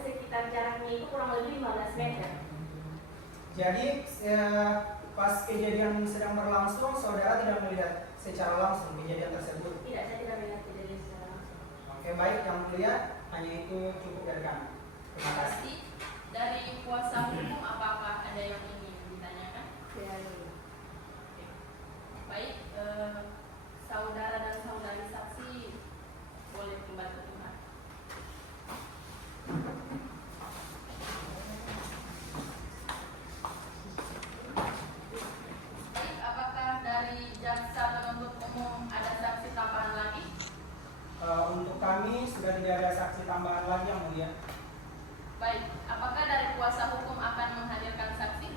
sekitar jaraknya itu kurang lebih 15 meter. Jadi pas kejadian sedang berlangsung, saudara tidak melihat secara langsung kejadian tersebut. Tidak, saya tidak melihat kejadian secara langsung. Oke, baik, yang mulia, hanya itu cukup dari kami. Terima kasih. Pasti dari kuasa hukum apakah ada yang ingin ditanyakan? Baik, saudara dan saudari saksi boleh kembali ke tempat. Baik, apakah dari jaksa penuntut umum ada saksi tambahan lagi? Untuk kami sudah tidak ada saksi tambahan lagi yang mulia. Baik, apakah dari kuasa hukum akan menghadirkan saksi?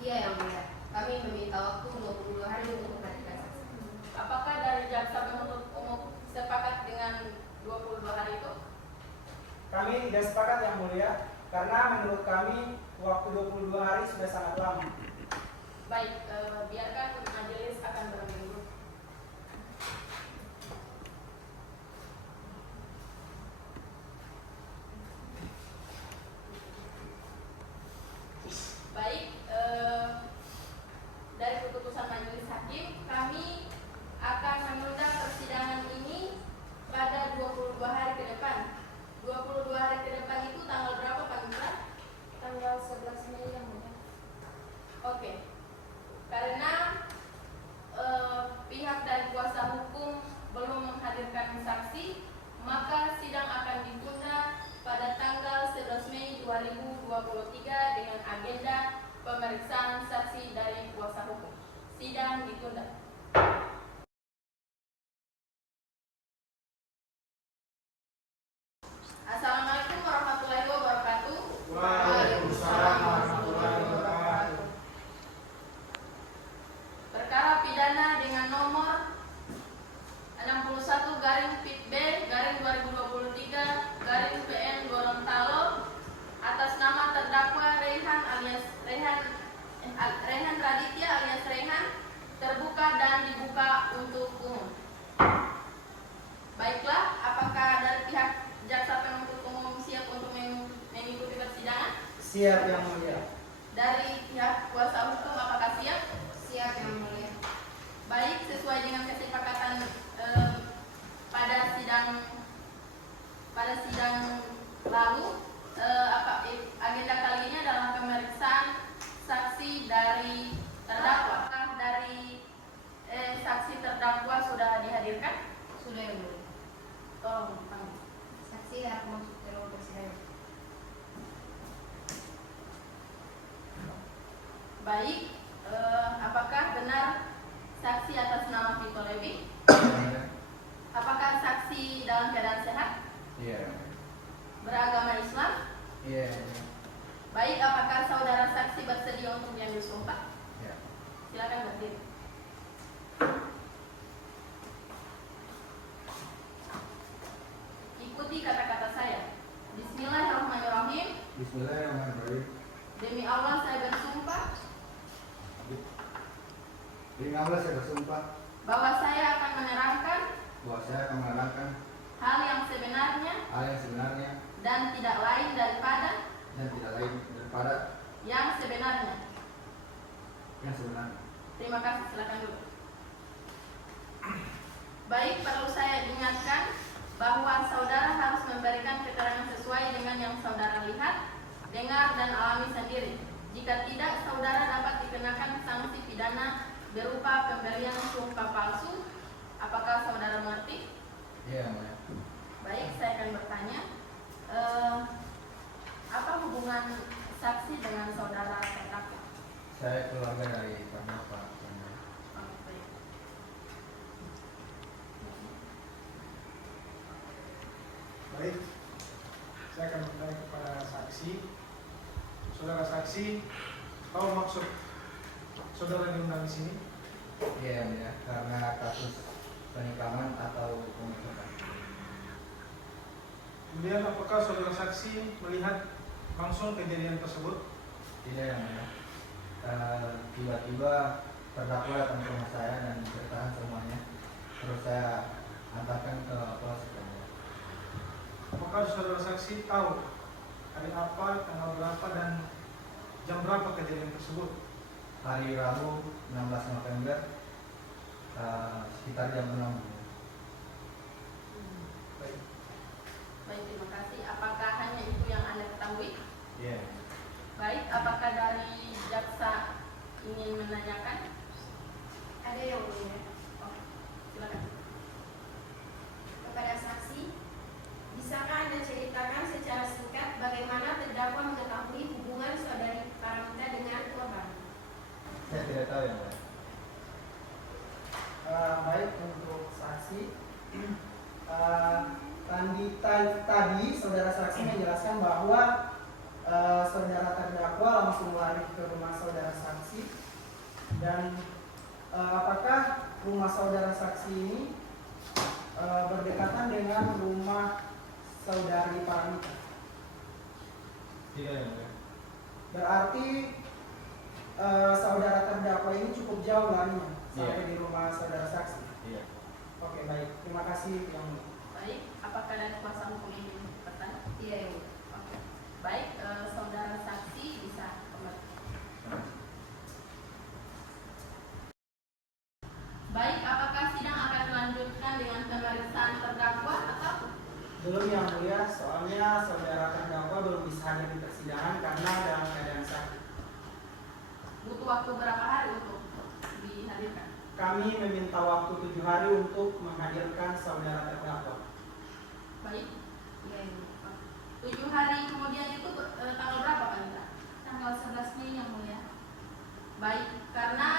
Iya yang mulia, kami meminta waktu 22 hari untuk menghadirkan saksi. Apakah dari jaksa penuntut umum sepakat dengan 22 hari itu? Kami tidak sepakat yang mulia, karena menurut kami waktu 22 hari sudah sangat lama. Baik, biarkan majelis akan berminggu. Baik, dari keputusan majelis hakim, kami akan menunda persidangan ini pada 22 hari ke depan. 22 hari ke depan itu tanggal berapa Pak Gibran? Tanggal 11 Mei yang mulia. Oke. Karena pihak dari kuasa hukum belum menghadirkan saksi, maka sidang akan ditunda pada tanggal 11 Mei 2023 dengan agenda pemeriksaan saksi dari kuasa hukum. Sidang ditunda. Assalamualaikum warahmatullahi wabarakatuh. Waalaikumsalam warahmatullahi wabarakatuh. Perkara pidana dengan nomor 61 garing PIT B garing 2023 garing PN Gorontalo atas nama terdakwa Rehan Raditya alias Rehan terbuka dan dibuka untuk umum. Baiklah, apakah dari pihak jaksa penuntut umum siap untuk mengikuti persidangan? Siap yang mulia. Dari pihak kuasa hukum apakah siap? Siap yang mulia. Baik, sesuai dengan kesepakatan pada sidang lalu, agenda kali ini adalah pemeriksaan saksi dari terdakwa. Apakah dari saksi terdakwa sudah dihadirkan? Sudah yang mulia. Tolong panggil. Saksi harus masuk ke ruang persidangan. Baik, apakah benar saksi atas nama Vito Levi? Apakah saksi dalam keadaan sehat? Iya. Beragama Islam? Iya. Baik, apakah saudara saksi bersedia untuk diambil sumpah? Iya. Silakan berdiri. Ikuti kata-kata saya. Bismillahirrahmanirrahim. Bismillahirrahmanirrahim. Demi Allah saya bersumpah Demi Allah saya bersumpah bahwa saya akan menerangkan bahwa saya akan menerangkan hal yang sebenarnya hal hal yang sebenarnya dan tidak lain daripada yang sebenarnya. Terima kasih, silakan dulu. Baik, perlu saya ingatkan bahwa saudara harus memberikan keterangan sesuai dengan yang saudara lihat, dengar, dan alami sendiri. Jika tidak, saudara dapat dikenakan sanksi pidana berupa pemberian sumpah palsu. Apakah saudara mengerti? Iya, yang mulia. Baik, saya akan bertanya, apa hubungan saksi dengan saudara terdakwa? Saya keluarga dari terdakwa. Oh, baik. Baik, saya akan bertanya kepada saksi. Saudara saksi, tahu maksud saudara diundang di sini? Iya, yang mulia. Karena kasus penikaman atau pemukulan. Kemudian apakah saudara saksi melihat langsung kejadian tersebut? Tidak, yang mulia. Tiba-tiba terdakwa datang ke rumah saya dan bertahan semuanya. Terus saya antarkan ke polsek. Apakah saudara saksi tahu hari apa, tanggal berapa, dan jam berapa kejadian tersebut? Hari Rabu 16 November sekitar jam 6. Baik. Baik, terima kasih. Apakah hanya itu yang Anda ketahui? Iya. Baik, apakah dari jaksa ingin menanyakan? Ada yang mulia. Oh, silakan. Kepada saksi, bisakah Anda ceritakan secara singkat bagaimana terdakwa mengetahui hubungan saudari Paramita dengan korban? Saya tidak tahu, yang mulia. Baik, untuk saksi, tadi saudara saksi menjelaskan bahwa saudara terdakwa langsung lari ke rumah saudara saksi, dan apakah rumah saudara saksi ini berdekatan dengan rumah saudari Paramita? Tidak, yang mulia. Berarti saudara terdakwa ini cukup jauh larinya sampai Iya. di rumah saudara saksi. Iya. Oke, baik, terima kasih yang mulia. Baik, apakah dari kuasa hukum ingin bertanya? Iya, yang mulia. Oke. Baik, saudara saksi bisa kembali. Baik, apakah sidang akan dilanjutkan dengan pemeriksaan terdakwa atau? Belum, yang mulia, soalnya saudara terdakwa belum bisa hadir di persidangan karena dalam keadaan sakit. Butuh waktu berapa hari untuk dihadirkan? Kami meminta waktu 7 hari untuk menghadirkan saudara terdakwa. Baik, Iya, yang mulia. 7 hari kemudian itu tanggal berapa Pak Nita? Tanggal 11 Mei yang mulia. Baik, karena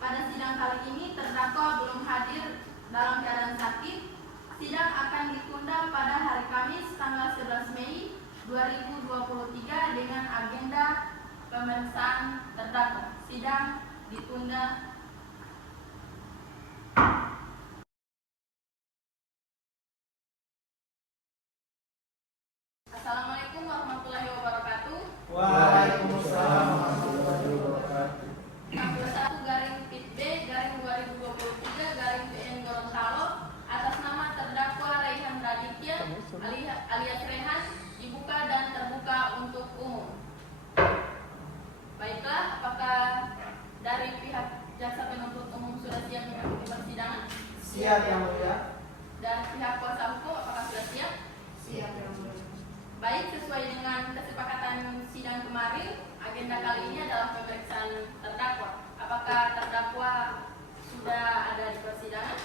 pada sidang kali ini terdakwa belum hadir dalam keadaan sakit, sidang akan ditunda pada hari Kamis tanggal 11 Mei 2023 dengan agenda pemeriksaan terdakwa. Sidang ditunda. Assalamualaikum warahmatullahi wabarakatuh. Waalaikumsalam warahmatullahi wabarakatuh. 61 garing PIT B garing 2023 garing PN Gorontalo atas nama terdakwa Raihan Raditya alias Rehan dibuka dan terbuka untuk umum. Baiklah, apakah dari pihak jaksa penuntut umum sudah siap mengikuti persidangan? Siap, yang mulia. Dan pihak kuasa hukum apakah sudah siap? Siap, yang mulia. Baik, sesuai dengan kesepakatan sidang kemarin, agenda kali ini adalah pemeriksaan terdakwa. Apakah terdakwa sudah ada di persidangan?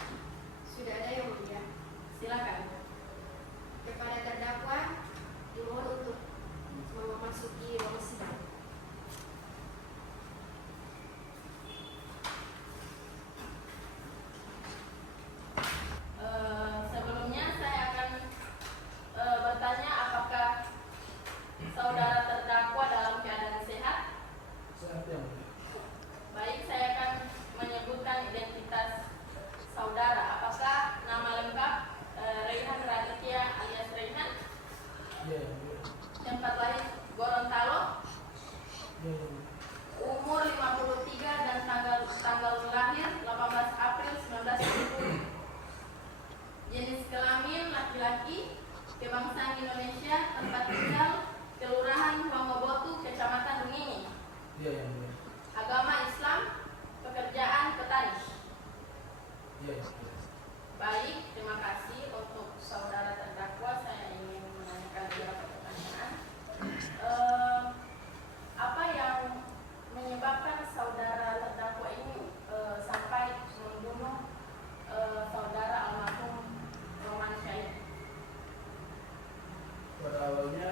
Sudah ada, yang mulia. Silakan. Kepada terdakwa dimohon untuk memasuki ruang sidang. Sebelumnya saya akan bertanya apakah saudara terdakwa dalam keadaan sehat? Sehat, yang mulia. Baik, saya akan menyebutkan identitas saudara. Apakah nama lengkap Raihan Raditya alias Raihan? Iya, yang mulia. Tempat lahir Gorontalo, Iya, yang mulia. umur 53 dan tanggal lahir 18 April 1970. Jenis kelamin laki-laki, kebangsaan pada awalnya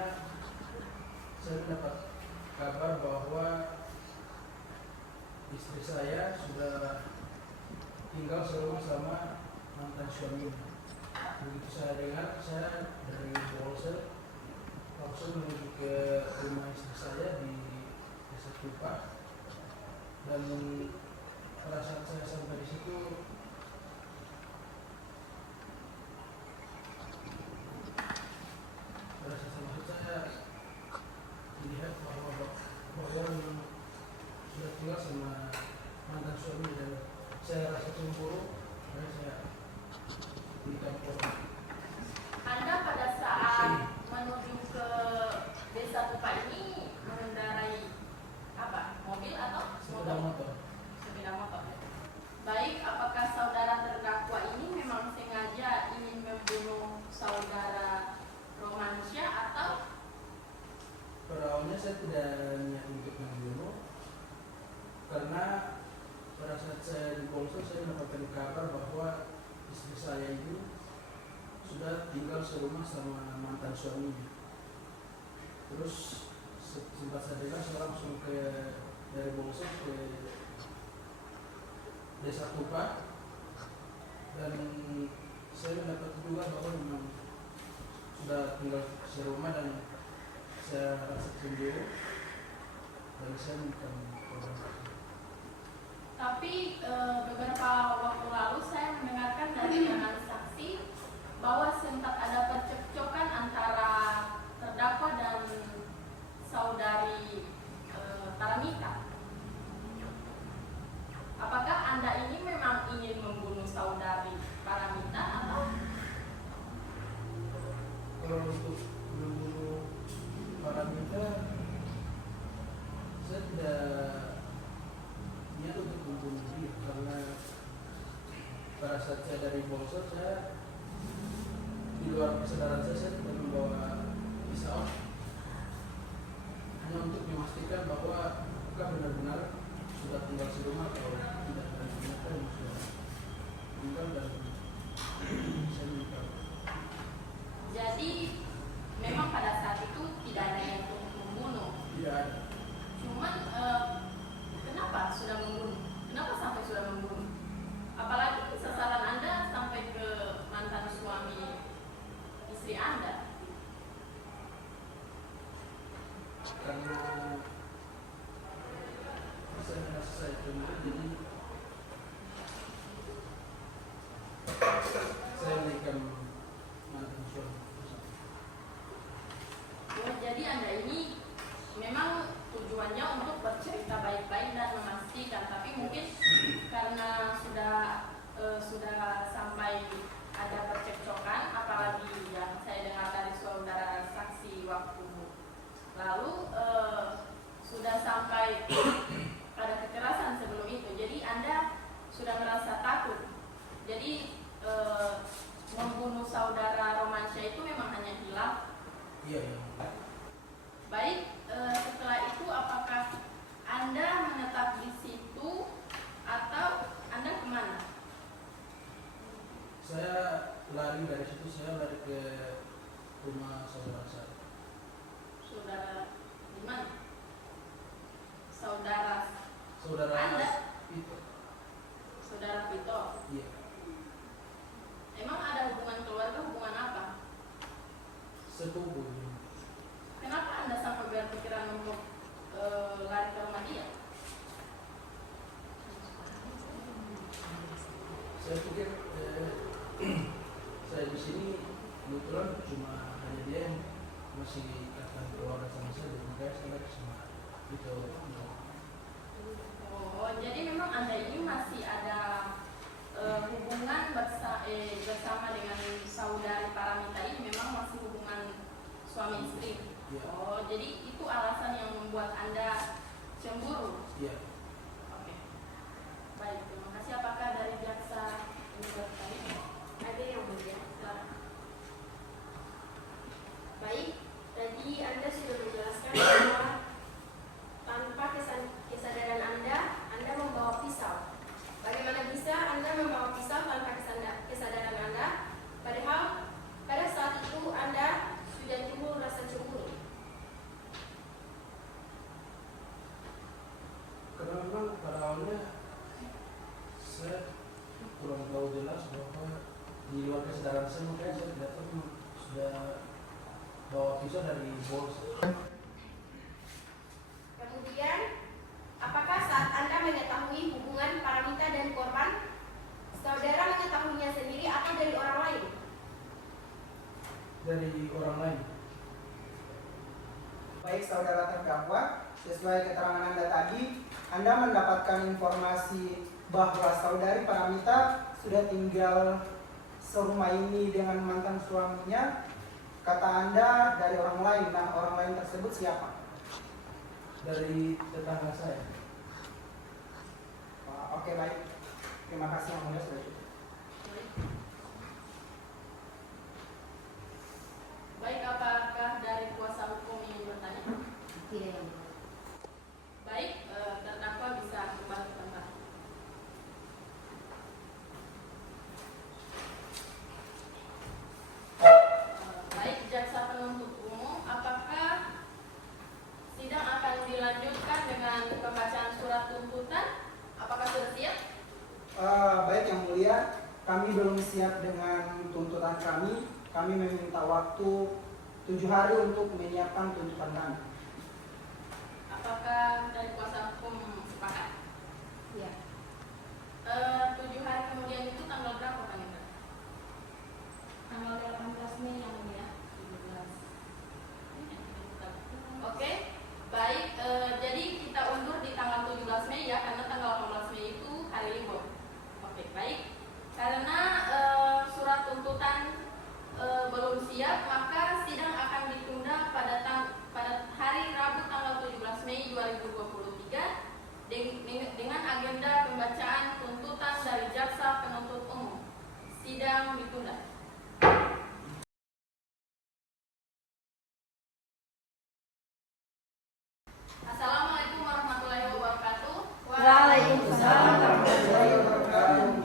saya mendapat kabar bahwa istri saya sudah tinggal serumah sama mantan suaminya. Begitu saya dengar, saya dari Polsek langsung menuju ke rumah istri saya di Desa Tupa, dan pada saat saya sampai di situ saya melihat bahwa sudah tinggal sama mantan suami, dan saya rasa cemburu, dan saya berikan korban. Anda pada saat menuju ke Desa Tupa ini mengendarai apa? Mobil atau Sepeda motor. Sepeda motor. Baik, apakah saudara terdakwa ini memang sengaja ingin membunuh saudara Romansyah atau? Pada awalnya saya tidak niat untuk membunuh, karena pada saat saya di Polsek saya mendapatkan kabar bahwa istri saya itu sudah tinggal serumah sama mantan suaminya. Terus sempat saya dengar, saya langsung dari Polsek ke Desa Tupa, dan saya mendapat juga bahwa memang sudah tinggal serumah, dan saya rasa cemburu, dan saya minta korban. Tapi beberapa waktu lalu saya mendengarkan dari keterangan saksi bahwa sempat ada percekcokan antara terdakwa dan saudari Paramita. Apakah Anda ini memang ingin membunuh saudari Paramita atau? Kalau untuk membunuh Paramita, saya tidak niat untuk membunuh dia, karena pada saat saya dari Polsek, saya di luar kesadaran saya tidak membawa pisau, hanya untuk memastikan bahwa apakah benar-benar sudah tinggal serumah atau tidak, dan ternyata yang sudah tinggal, dan saya minta. Jadi memang pada saat itu tidak ada yang untuk membunuh. Tidak ada. Cuman kenapa sudah membunuh? Kenapa sampai sudah membunuh? Apalagi sasaran Anda sampai ke mantan suami istri Anda. Karena saya merasa saya cemburu, jadi saya menikam mantan suami. Oh, jadi Anda ini memang tujuannya untuk bercerita baik-baik dan memastikan, tapi mungkin karena sudah sampai ada percekcokan, apalagi yang saya dengar dari saudara saksi waktu lalu sudah sampai pada kekerasan sebelum itu, jadi Anda sudah merasa takut. Jadi membunuh saudara Romansyah itu memang hanya hilaf. Iya. Baik, setelah itu apakah Anda menetap di situ atau Anda kemana? Saya lari dari situ, saya lari ke rumah saudara saya. Saudara di mana? Saudara Anda? Itu. Saudara Vito. Iya. Emang ada hubungan keluarga, hubungan apa? Sepupu. Kenapa Anda sampai berpikiran untuk lari ke rumah dia? Saya pikir saya di sini kebetulan cuma hanya dia yang masih akan keluarga sama saya, dan makanya saya lari sama itu. Oh, jadi memang Anda ini masih ada hubungan bersama dengan saudari Paramita ini, memang masih hubungan suami istri. Ya. Oh, jadi itu alasan yang membuat Anda cemburu. Iya. Oke. Baik, terima kasih. Apakah dari jaksa ini bertanya? Ada yang mulia. Silakan. Baik, tadi Anda sudah menjelaskan bahwa tanpa kesadaran Anda membawa pisau. Bagaimana bisa Anda membawa pisau tanpa kesadaran Anda? Padahal pada saat itu Anda sudah timbul rasa bawa pisau dari bolsa. Kemudian, apakah saat Anda mengetahui hubungan Paramita dan korban, saudara mengetahuinya sendiri atau dari orang lain? Dari orang lain. Baik saudara terdakwa, sesuai keterangan Anda tadi, Anda mendapatkan informasi bahwa saudari Paramita sudah tinggal serumah ini dengan mantan suaminya. Kata Anda dari orang lain. Nah, orang lain tersebut siapa? Dari tetangga saya. Oke, baik. Terima kasih yang mulia sudah cukup. Baik, apakah dari kuasa hukum ingin bertanya? Tidak. Baik, terdakwa bisa kembali ke tempat. Baik, jaksa penuntut umum, apakah sidang akan dilanjutkan dengan pembacaan surat tuntutan? Apakah sudah siap? Baik yang mulia, kami belum siap dengan tuntutan kami. Kami meminta waktu 7 hari untuk menyiapkan tuntutan kami. Apakah dari kuasa hukum sepakat? Ya. 7 hari kemudian itu tanggal berapa, Pak Indra? Tanggal 18 Mei yang mulia. 17. Oke, baik. Jadi kita undur di tanggal 17 Mei ya, karena tanggal 18 Mei itu hari libur. Oke, baik. Karena surat tuntutan belum siap, maka sidang akan ditunda pada hari Rabu tanggal 17 Mei 2023 dengan agenda pembacaan tuntutan dari jaksa penuntut umum. Sidang ditunda. Assalamualaikum warahmatullahi wabarakatuh. Waalaikumsalam warahmatullahi wabarakatuh.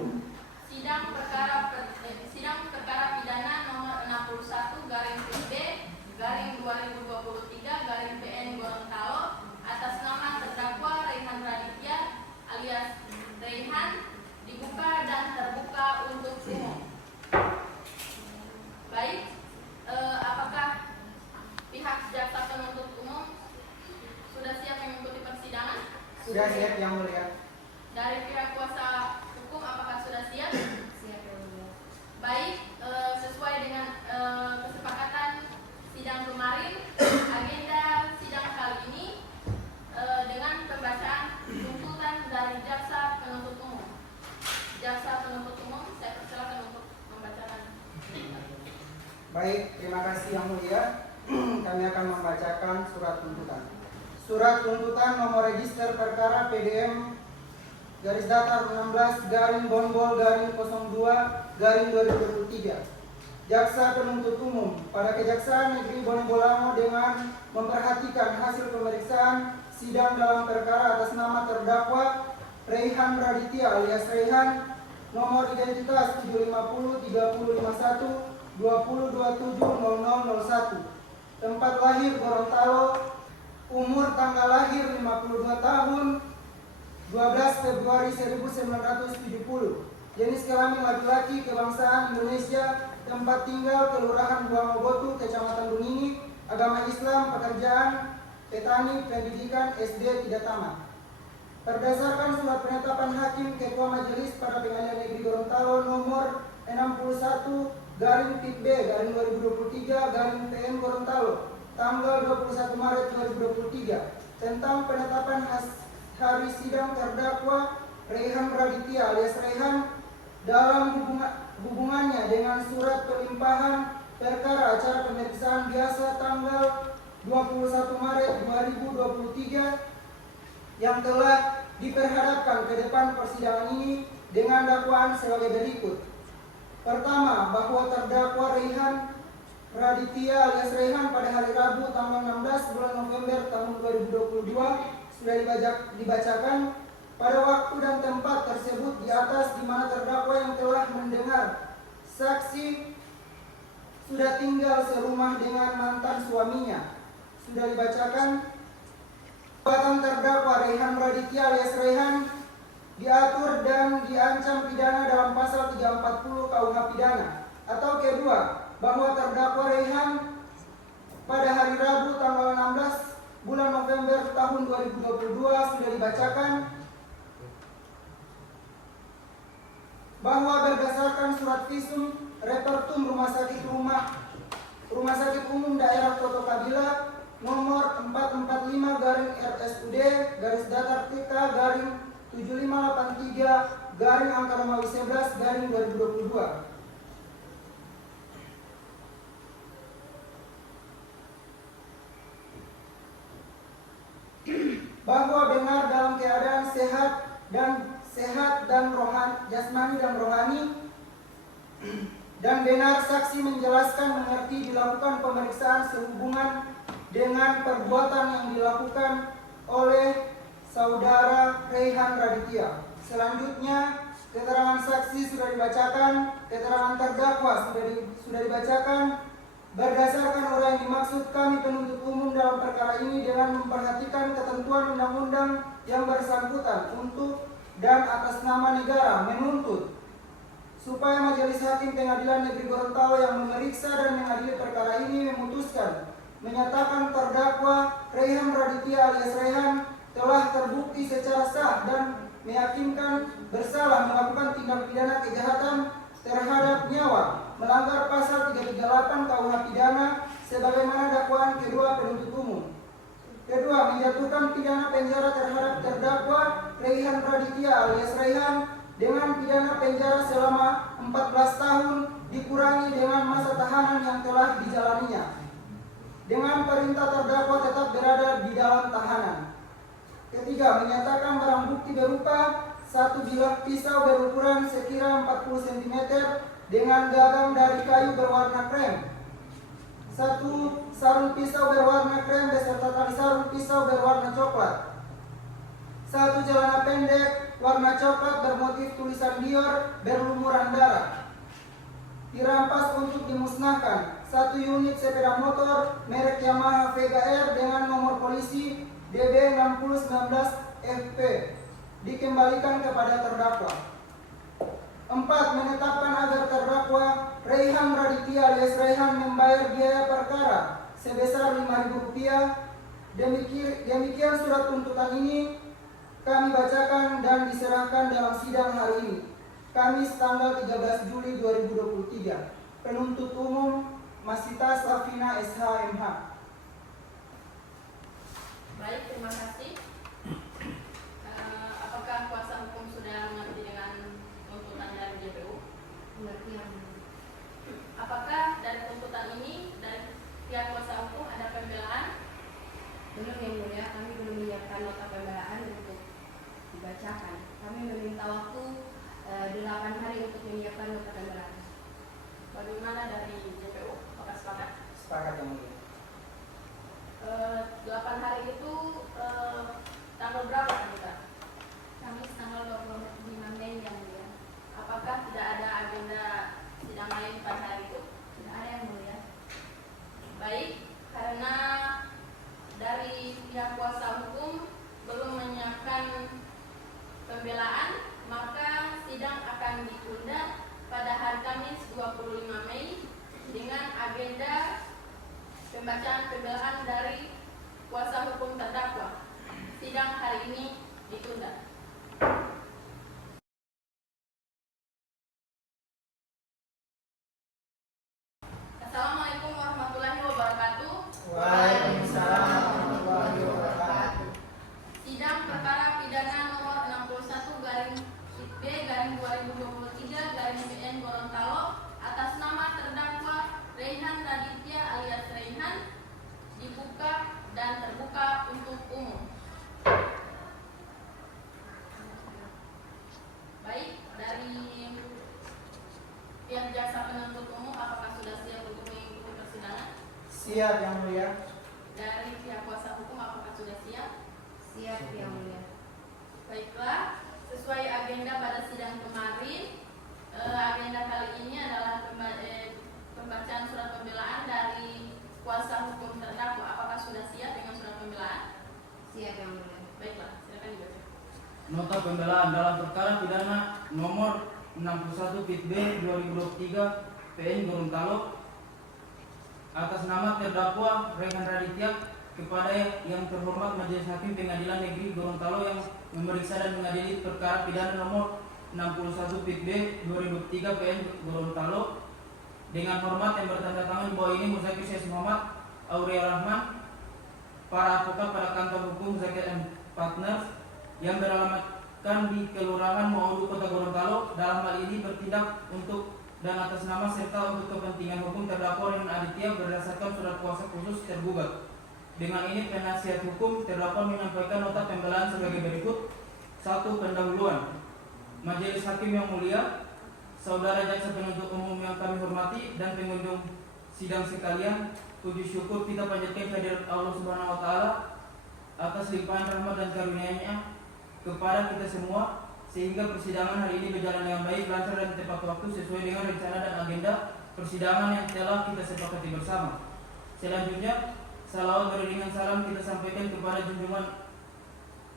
Sidang perkara pidana nomor 61/PB/2023/PN Gorontalo atas nama terdakwa Raihan Raditya alias Raihan dibuka dan terbuka untuk umum. Baik, apakah pihak jaksa penuntut umum sudah siap mengikuti persidangan? Sudah siap yang mulia. Dari pihak kuasa hukum apakah sudah siap? Siap yang mulia. Baik, sesuai dengan kesepakatan sidang kemarin, agenda sidang kali ini dengan pembacaan tuntutan dari jaksa penuntut umum. Jaksa penuntut umum, saya persilakan untuk membacakan. Baik, terima kasih yang mulia. Kami akan membacakan surat tuntutan. Surat tuntutan nomor register perkara PDM garis datar 16-Bonbol-02-2023. Jaksa penuntut umum pada Kejaksaan Negeri Bonbolamo dengan memperhatikan hasil pemeriksaan sidang dalam perkara atas nama terdakwa Raihan Raditya alias Raihan, nomor identitas 750-3051-2027-0001, tempat lahir Gorontalo, umur tanggal lahir 52 tahun 12 Februari 1970, jenis kelamin laki-laki, kebangsaan Indonesia, tempat tinggal Kelurahan Buangobotu, Kecamatan Dunini, agama Islam, pekerjaan petani, pendidikan SD tidak tamat. Berdasarkan surat penetapan Hakim Ketua Majelis pada Pengadilan Negeri Gorontalo nomor 61/PB/2023/PN Gorontalo tanggal 21 Maret 2023 tentang penetapan hari sidang terdakwa Raihan Raditya alias Raihan dalam hubungannya dengan surat pelimpahan perkara acara pemeriksaan biasa tanggal 21 Maret 2023 yang telah diperhadapkan ke depan persidangan ini dengan dakwaan sebagai berikut. Pertama, bahwa terdakwa Raihan Raditya alias Raihan pada hari Rabu tanggal 16 bulan November tahun 2022 sudah dibacakan pada waktu dan tempat tersebut di atas, di mana terdakwa yang telah mendengar saksi sudah tinggal serumah dengan mantan suaminya. Sudah dibacakan perbuatan terdakwa Raihan Raditya alias Raihan diatur dan diancam pidana dalam pasal 340 KUH pidana. Atau kedua, bahwa terdakwa Raihan tahun 2022 sudah dibacakan bahwa berdasarkan surat visum repertum Rumah Sakit Umum Daerah Kota Kabila nomor 445/RSUD /TK 7583/11/2022 bahwa benar dalam keadaan sehat dan jasmani dan rohani, dan benar saksi menjelaskan mengerti dilakukan pemeriksaan sehubungan dengan perbuatan yang dilakukan oleh saudara Rehan Raditya. Selanjutnya keterangan saksi sudah dibacakan, keterangan terdakwa sudah dibacakan. Berdasarkan orang yang dimaksud, kami penuntut umum dalam perkara ini dengan memperhatikan ketentuan undang-undang yang bersangkutan untuk dan atas nama negara menuntut supaya Majelis Hakim Pengadilan Negeri Gorontalo yang memeriksa dan mengadili perkara ini memutuskan menyatakan terdakwa Rehan Raditya alias Rehan telah terbukti secara sah dan meyakinkan bersalah melakukan tindak pidana kejahatan terhadap nyawa melanggar pasal 338 KUH pidana sebagaimana dakwaan kedua penuntut umum. Kedua, menjatuhkan pidana penjara terhadap terdakwa Rehan Raditya alias Rehan dengan pidana penjara selama 14 tahun dikurangi dengan masa tahanan yang telah dijalaninya. Dengan perintah terdakwa tetap berada di dalam tahanan. Ketiga, menyatakan barang bukti berupa satu bilah pisau berukuran sekira 40 cm dengan gagang dari kayu berwarna krem, satu sarung pisau berwarna krem beserta tali sarung pisau berwarna coklat, satu celana pendek warna coklat bermotif tulisan Dior berlumuran darah. Dirampas untuk dimusnahkan satu unit sepeda motor merek Yamaha Vega R dengan nomor polisi DB 6019 FP dikembalikan kepada terdakwa. 4. Menetapkan agar terdakwa Rehan Raditya alias Rehan membayar biaya perkara sebesar Rp5.000. Demikian surat tuntutan ini kami bacakan dan diserahkan dalam sidang hari ini, Kamis tanggal 13 Juli 2023. Penuntut umum Masita Safina SH.MH. Baik, terima kasih. Apakah kuasa hukum sudah mengerti dengan tuntutan dari JPU? Mengerti yang Apakah dari tuntutan ini dari pihak kuasa hukum ada pembelaan? belum yang mulia, kami belum menyiapkan nota pembelaan untuk dibacakan. Kami meminta waktu 8 hari untuk menyiapkan nota pembelaan. Bagaimana dari JPU? Apakah sepakat? Sepakat yang mulia. 8 hari itu tanggal berapa kita? Kamis tanggal 25 Mei yang mulia. Apakah tidak ada agenda sidang lain pada hari itu? Tidak ada yang mulia. Baik, karena dari pihak kuasa hukum belum menyiapkan pembelaan, maka sidang akan ditunda pada hari Kamis 25 Mei dengan agenda pembacaan pembelaan dari kuasa hukum terdakwa. Sidang hari ini ditunda. Assalamualaikum warahmatullahi wabarakatuh. Waalaikumsalam warahmatullahi wabarakatuh. Sidang perkara pidana nomor 61-B-2023-PN Gorontalo atas nama terdakwa Rehan Raditya alias Rehan dibuka dan terbuka untuk umum. Baik, dari pihak jaksa penuntut umum apakah sudah siap untuk mengikuti persidangan? Siap yang mulia. Dari pihak kuasa hukum apakah sudah siap? Siap yang mulia. Baiklah, sesuai agenda pada sidang kemarin, agenda kali ini adalah pembacaan surat pembelaan dari kuasa hukum terdakwa. Apakah sudah siap dengan surat pembelaan? Siap yang mulia. Baiklah, silakan dibaca. Nota pembelaan dalam perkara pidana nomor 61-B-2023 PN Gorontalo atas nama terdakwa Rehan Raditya kepada yang terhormat Majelis Hakim Pengadilan Negeri Gorontalo yang memeriksa dan mengadili perkara pidana nomor 61 PIB 2003 PN Gorontalo. Dengan hormat yang bertanda tangan di bawah ini Muzakir Syekh Muhammad Aulia Rahman, para advokat pada kantor hukum Muzakir and Partners yang beralamatkan di Kelurahan Maudu Kota Gorontalo, dalam hal ini bertindak untuk dan atas nama serta untuk kepentingan hukum terdakwa Riman Aditya berdasarkan surat kuasa khusus tergugat. Dengan ini penasihat hukum terdakwa menyampaikan nota pembelaan sebagai berikut. 1. Pendahuluan. Majelis Hakim yang mulia, Saudara Jaksa Penuntut Umum yang kami hormati dan pengunjung sidang sekalian, puji syukur kita panjatkan kehadirat Allah Subhanahu wa taala atas limpahan rahmat dan karunia-Nya kepada kita semua sehingga persidangan hari ini berjalan dengan baik, lancar dan tepat waktu sesuai dengan rencana dan agenda persidangan yang telah kita sepakati bersama. Selanjutnya, salawat beriringan salam kita sampaikan kepada junjungan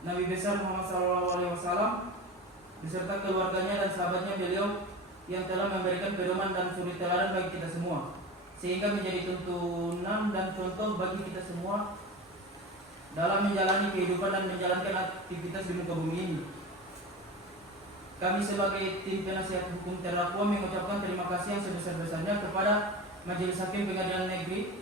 Nabi besar Muhammad SAW beserta keluarganya dan sahabatnya beliau yang telah memberikan pedoman dan suri teladan bagi kita semua, sehingga menjadi tuntunan dan contoh bagi kita semua dalam menjalani kehidupan dan menjalankan aktivitas di muka bumi ini. Kami sebagai tim penasihat hukum terdakwa mengucapkan terima kasih yang sebesar-besarnya kepada Majelis Hakim Pengadilan Negeri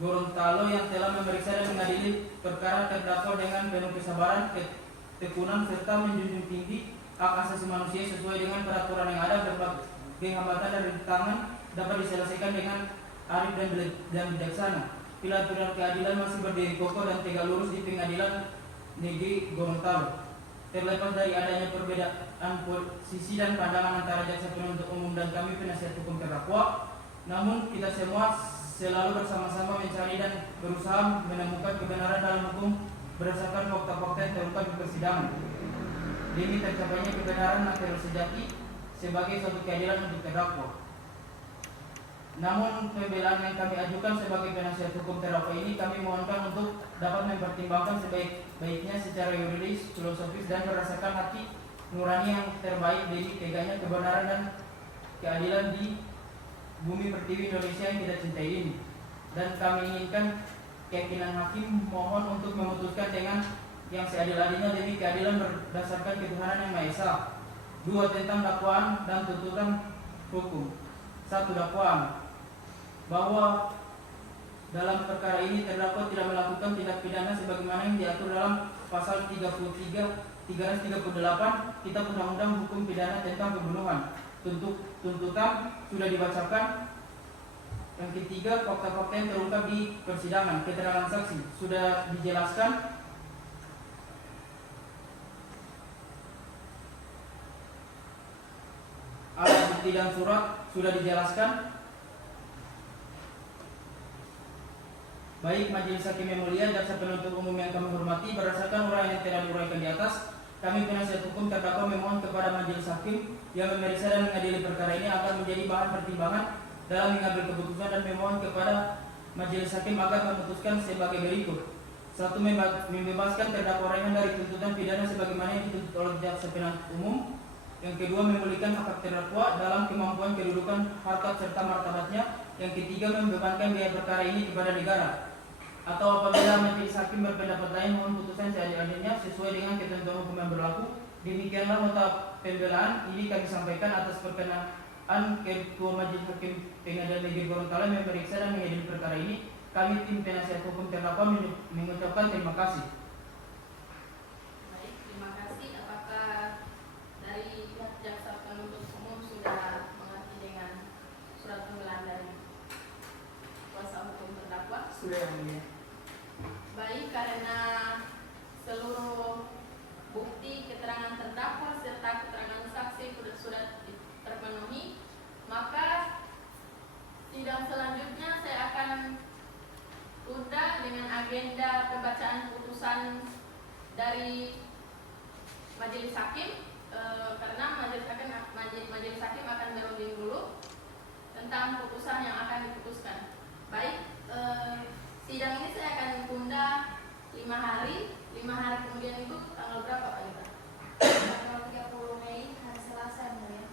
Gorontalo yang telah memeriksa dan mengadili perkara terdakwa dengan penuh kesabaran, ketekunan serta menjunjung tinggi hak asasi manusia sesuai dengan peraturan yang ada. Berbagai hambatan dan rintangan dapat diselesaikan dengan arif dan bijaksana. Pilar-pilar keadilan masih berdiri kokoh dan tegak lurus di Pengadilan Negeri Gorontalo. Terlepas dari adanya perbedaan posisi dan pandangan antara jaksa penuntut umum dan kami penasihat hukum terdakwa, namun kita semua selalu bersama-sama mencari dan berusaha menemukan kebenaran dalam hukum berdasarkan fakta-fakta yang terungkap di persidangan. Demi tercapainya kebenaran material sejati sebagai suatu keadilan untuk terdakwa. Namun pembelaan yang kami ajukan sebagai penasihat hukum terdakwa ini kami mohonkan untuk dapat mempertimbangkan sebaik-baiknya secara yuridis, filosofis dan berdasarkan hati nurani yang terbaik demi tegaknya kebenaran dan keadilan di bumi pertiwi Indonesia yang kita cintai ini. Dan kami inginkan keyakinan hakim mohon untuk memutuskan dengan yang seadil-adilnya demi keadilan berdasarkan ketuhanan yang Maha Esa. 2. Tentang dakwaan dan tuntutan hukum. 1. Dakwaan bahwa dalam perkara ini terdakwa tidak melakukan tindak pidana sebagaimana yang diatur dalam pasal 338 Kitab Undang-Undang Hukum Pidana tentang pembunuhan. Tuntutan sudah dibacakan. Yang ketiga, fakta-fakta yang terungkap di persidangan, keterangan saksi sudah dijelaskan. Alat bukti dan surat sudah dijelaskan. Baik Majelis Hakim yang mulia, jaksa penuntut umum yang kami hormati, berdasarkan uraian yang telah diuraikan di atas, kami penasihat hukum terdakwa memohon kepada Majelis Hakim yang memeriksa dan mengadili perkara ini agar menjadi bahan pertimbangan dalam mengambil keputusan dan memohon kepada Majelis Hakim agar memutuskan sebagai berikut. 1. Membebaskan terdakwa Rehan dari tuntutan pidana sebagaimana yang dituntut oleh jaksa penuntut umum. Yang kedua, memulihkan hak terdakwa dalam kemampuan kedudukan, harkat serta martabatnya. Yang ketiga, membebankan biaya perkara ini kepada negara. Atau apabila Majelis Hakim berpendapat lain, mohon putusan seadil-adilnya sesuai dengan ketentuan hukum yang berlaku. Demikianlah nota pembelaan ini kami sampaikan atas perkenaan Ketua Majelis Hakim Pengadilan Negeri Gorontalo memeriksa dan mengadili perkara ini. Kami tim penasihat hukum terdakwa mengucapkan terima kasih. Baik, terima kasih. Apakah dari jaksa penuntut umum sudah mengerti dengan surat pembelaan dari kuasa hukum terdakwa? Sudah yang mulia. Baik, karena seluruh bukti keterangan terdakwa serta keterangan saksi sudah terpenuhi, maka sidang selanjutnya saya akan tunda dengan agenda pembacaan putusan dari Majelis Hakim, karena Majelis Hakim akan berunding dulu tentang putusan yang akan diputuskan. Baik, sidang ini saya akan tunda 5 hari. 5 hari kemudian itu tanggal berapa Pak Lita? Tanggal 30 Mei hari Selasa ya.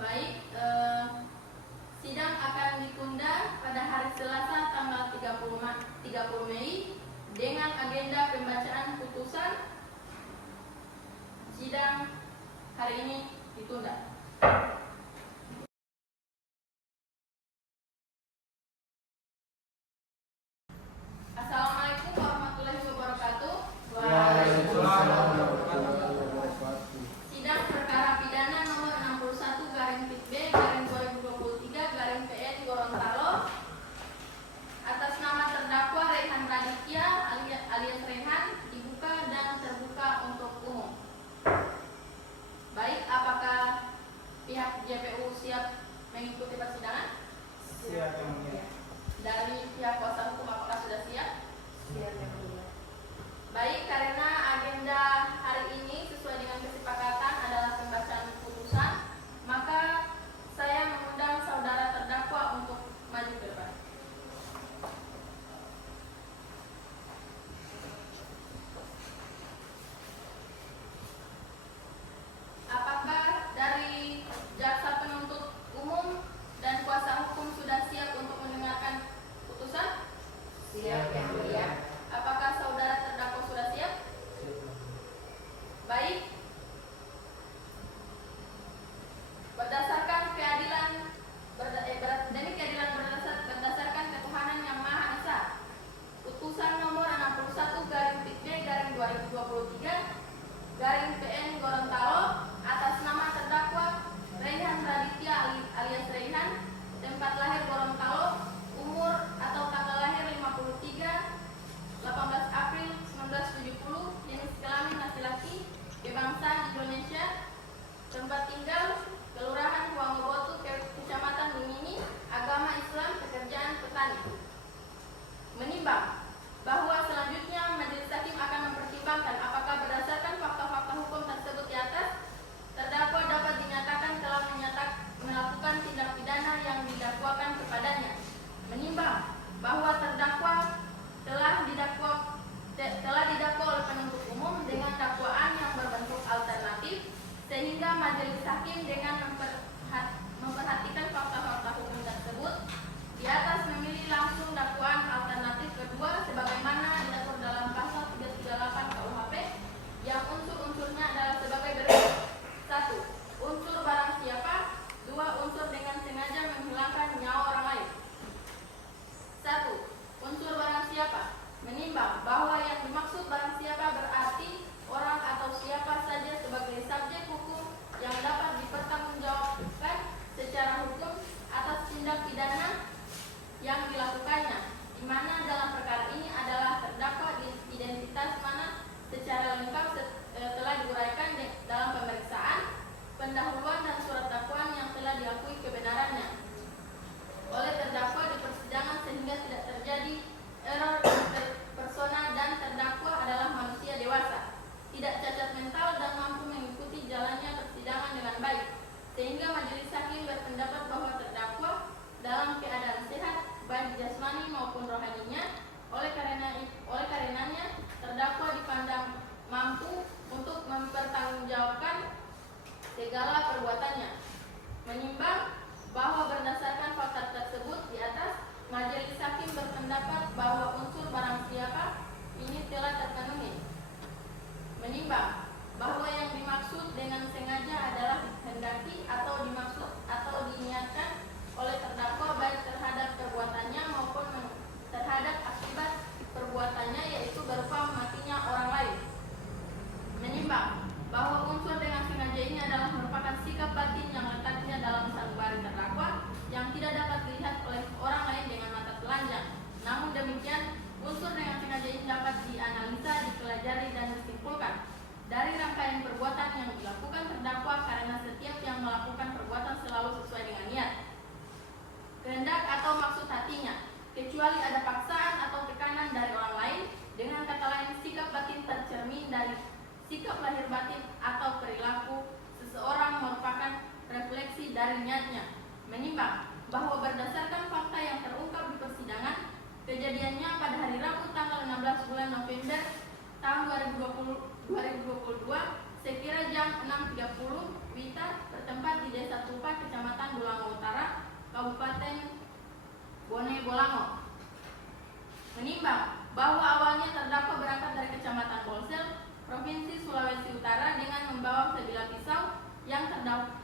Baik, sidang akan ditunda pada hari Selasa tanggal 30 Mei hari ini ditunda. Assalamualaikum warahmatullahi wabarakatuh. Sidang perkara pidana nomor 61/B/2023/PN Gorontalo atas nama terdakwa Rehan Raditya alias Rehan dibuka dan terbuka untuk umum. Baik, apakah pihak JPU siap mengikuti persidangan? Siap, Yang Mulia. Dari pihak kuasa hukum apakah sudah siap? Siap, Yang Mulia. Baik, karena agenda hari ini sesuai dengan kesepakatan adalah pembacaan putusan, maka saya mengundang saudara terdakwa untuk maju ke depan. Apakah dari jaksa penuntut umum dan kuasa hukum sudah siap untuk mendengarkan putusan? Siap, Yang Mulia. Apakah saudara terdakwa sudah siap? Baik. Berdasarkan keadilan demi keadilan berdasarkan ketuhanan yang Maha Esa. Putusan nomor 61/B/2023/PN Gorontalo atas nama terdakwa Rehan Raditya alias Rehan, tempat lahir Gorontalo, umur atau tanggal lahir 18 April 1970, jenis kelamin laki-laki, bebangsa Indonesia, tempat tinggal Kelurahan Huangbotu, Kecamatan Lumini, agama Islam, pekerjaan petani. Menimbang bahwa selanjutnya majelis hakim akan mempertimbangkan apakah berdasarkan fakta-fakta hukum tersebut di atas, terdakwa dapat dinyatakan telah melakukan tindak pidana yang didakwakan kepadanya. Menimbang bahwa terdakwa telah didakwa oleh penuntut umum dengan dakwaan yang berbentuk alternatif, sehingga majelis hakim dengan memperhatikan fakta-fakta hukum tersebut di atas memilih langsung dakwaan alternatif kedua sebagaimana diatur dalam pasal 338 KUHP yang unsur-unsurnya adalah sebagai berikut. 1. Unsur barang siapa. 2. Unsur dengan sengaja menghilangkan nyawa orang lain. 1. Unsur barang siapa. Menimbang bahwa yang dimaksud barang siapa berarti orang atau siapa saja sebagai subjek hukum yang dapat dipertanggungjawabkan secara hukum atas tindak pidana yang dilakukannya, di mana dalam perkara ini adalah terdakwa identitas mana secara lengkap telah diuraikan dalam pemeriksaan, pendahuluan dan surat dakwaan yang telah diakui kebenarannya oleh terdakwa di persidangan sehingga tidak terjadi error personal dan terdakwa adalah manusia dewasa, tidak cacat mental dan mampu mengikuti jalannya persidangan dengan baik, sehingga majelis hakim berpendapat bahwa terdakwa dalam keadaan sehat baik jasmani maupun rohaninya. Oleh karenanya terdakwa dipandang mampu untuk mempertanggungjawabkan segala perbuatannya. Menimbang bahwa berdasarkan fakta tersebut di atas, majelis hakim berpendapat bahwa unsur barang siapa ini telah terpenuhi. Menimbang bahwa yang dimaksud dengan sengaja adalah hendaki atau dimaksud atau diniatkan oleh terdakwa baik terhadap perbuatannya maupun terhadap akibat perbuatannya, yaitu berupa matinya orang lain. Menimbang bahwa unsur dengan sengaja ini adalah merupakan sikap batin yang letaknya dalam sanubari terdakwa yang tidak dapat dilihat oleh orang lain dengan mata telanjang. Namun demikian, unsur dengan sengaja ini dapat dianalisa, dipelajari dan disimpulkan dari rangkaian perbuatan yang dilakukan terdakwa, karena setiap yang melakukan perbuatan selalu sesuai dengan niat, kehendak atau maksud hatinya, kecuali ada paksaan atau tekanan dari orang lain. Dengan kata lain, sikap batin tercermin dari sikap lahir batin atau perilaku seseorang merupakan refleksi dari niatnya. Menimbang bahwa berdasarkan fakta yang terungkap di persidangan, kejadiannya pada hari Rabu tanggal 16 bulan November tahun 2022 sekira jam 6.30 WITA bertempat di Desa Tupa, Kecamatan Bulango Utara, Kabupaten Bone Bolango. Menimbang bahwa awalnya terdakwa berangkat dari Kecamatan Bolsel, Provinsi Sulawesi Utara dengan membawa sebilah pisau yang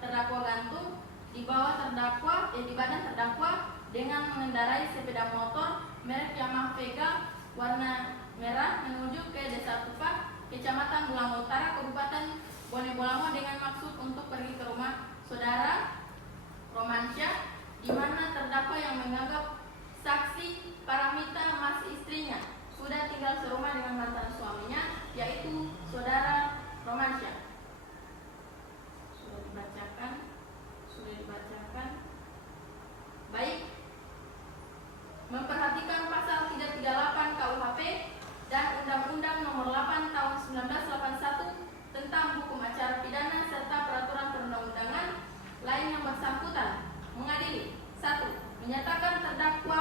terdakwa gantung di badan terdakwa dengan mengendarai sepeda motor merek Yamaha Vega warna merah menuju ke Desa Tupak, Kecamatan Bulango Utara, Kabupaten Bone Bolango dengan maksud untuk pergi ke rumah saudara Romansyah, di mana terdakwa yang menganggap saksi Paramita masih istrinya sudah tinggal serumah dengan mantan suaminya, yaitu saudara Romansyah. Sudah dibacakan. Baik, memperhatikan pasal 338 KUHP dan Undang-Undang Nomor 8 Tahun 1981 tentang hukum acara pidana serta peraturan perundang-undangan lain yang bersangkutan mengadili. 1. Menyatakan terdakwa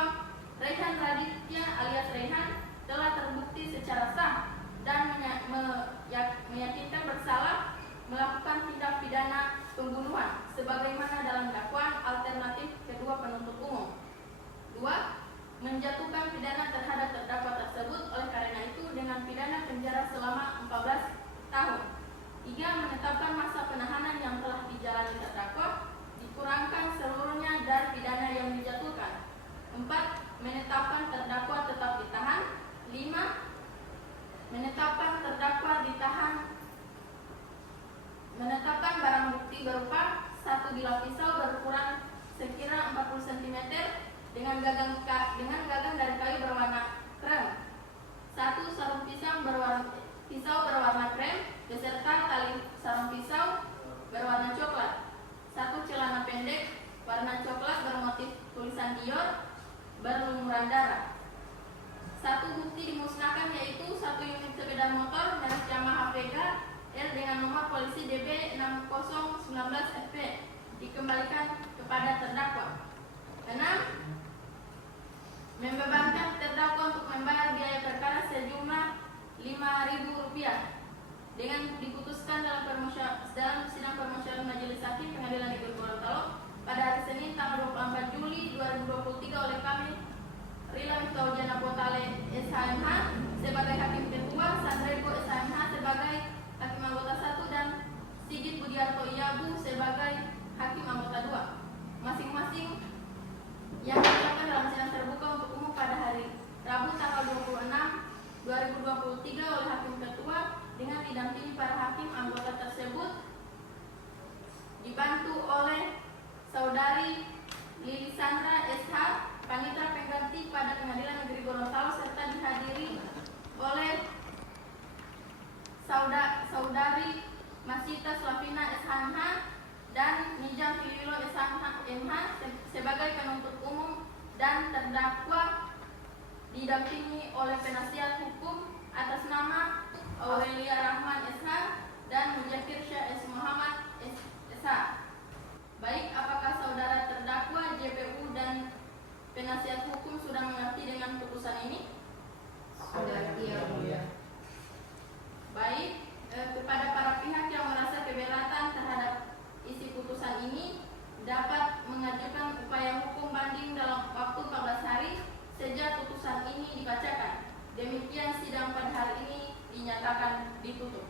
Rehan Raditya alias Rehan telah terbukti secara sah dan meyakinkan bersalah melakukan tindak pidana pembunuhan sebagaimana dalam dakwaan alternatif kedua penuntut umum. 2. Menjatuhkan pidana terhadap terdakwa tersebut oleh karena itu dengan pidana penjara selama 14 tahun. 3. Menetapkan masa penahanan yang telah dijalani terdakwa dikurangkan seluruhnya dari pidana yang dijatuhkan. 4. Menetapkan terdakwa tetap ditahan. 5. Menetapkan terdakwa ditahan. Menetapkan barang bukti berupa 1 bilah pisau berukuran sekira 40 cm dengan gagang dari kayu berwarna krem. 1 sarung pisau berwarna krem beserta tali sarung pisau berwarna coklat. 1 celana pendek warna coklat bermotif tulisan Dior berlumuran darah. 1 bukti dimusnahkan yaitu 1 unit sepeda motor merek Yamaha Vega L dengan nomor polisi DB 6019 FP dikembalikan kepada terdakwa. 6. Membebankan terdakwa untuk membayar biaya perkara sejumlah Rp5.000 dengan diputuskan dalam sidang permusyawaratan Majelis Hakim Pengadilan Negeri Gorontalo pada hari Senin tanggal 24 Juli 2023 oleh kami Rila Miftahujana Potale SHMH sebagai Hakim Ketua, Sandrego SHMH sebagai Hakim Anggota 1 dan Sigit Budiarto Iyabu sebagai Hakim Anggota 2 masing-masing yang dilakukan dalam sidang terbuka untuk umum pada hari Rabu tanggal 26 2023 oleh Hakim Ketua dengan didampingi para hakim anggota tersebut dibantu oleh Saudari Lili Sandra SH Panitra Pengganti pada Pengadilan Negeri Gorontalo serta dihadiri oleh Saudari Masita Slavina SHMH dan Nijam Fililo SHMH sebagai penuntut umum dan terdakwa didampingi oleh penasihat hukum atas nama Aurelia Rahman SH dan Mujahir Syah S. Muhammad SH. Baik, apakah saudara terdakwa, JPU dan penasihat hukum sudah mengerti dengan putusan ini? Sudah, iya. Baik, kepada para pihak yang merasa keberatan terhadap isi putusan ini dapat mengajukan upaya hukum banding dalam waktu 14 hari sejak putusan ini dibacakan. Demikian sidang pada hari ini dinyatakan ditutup.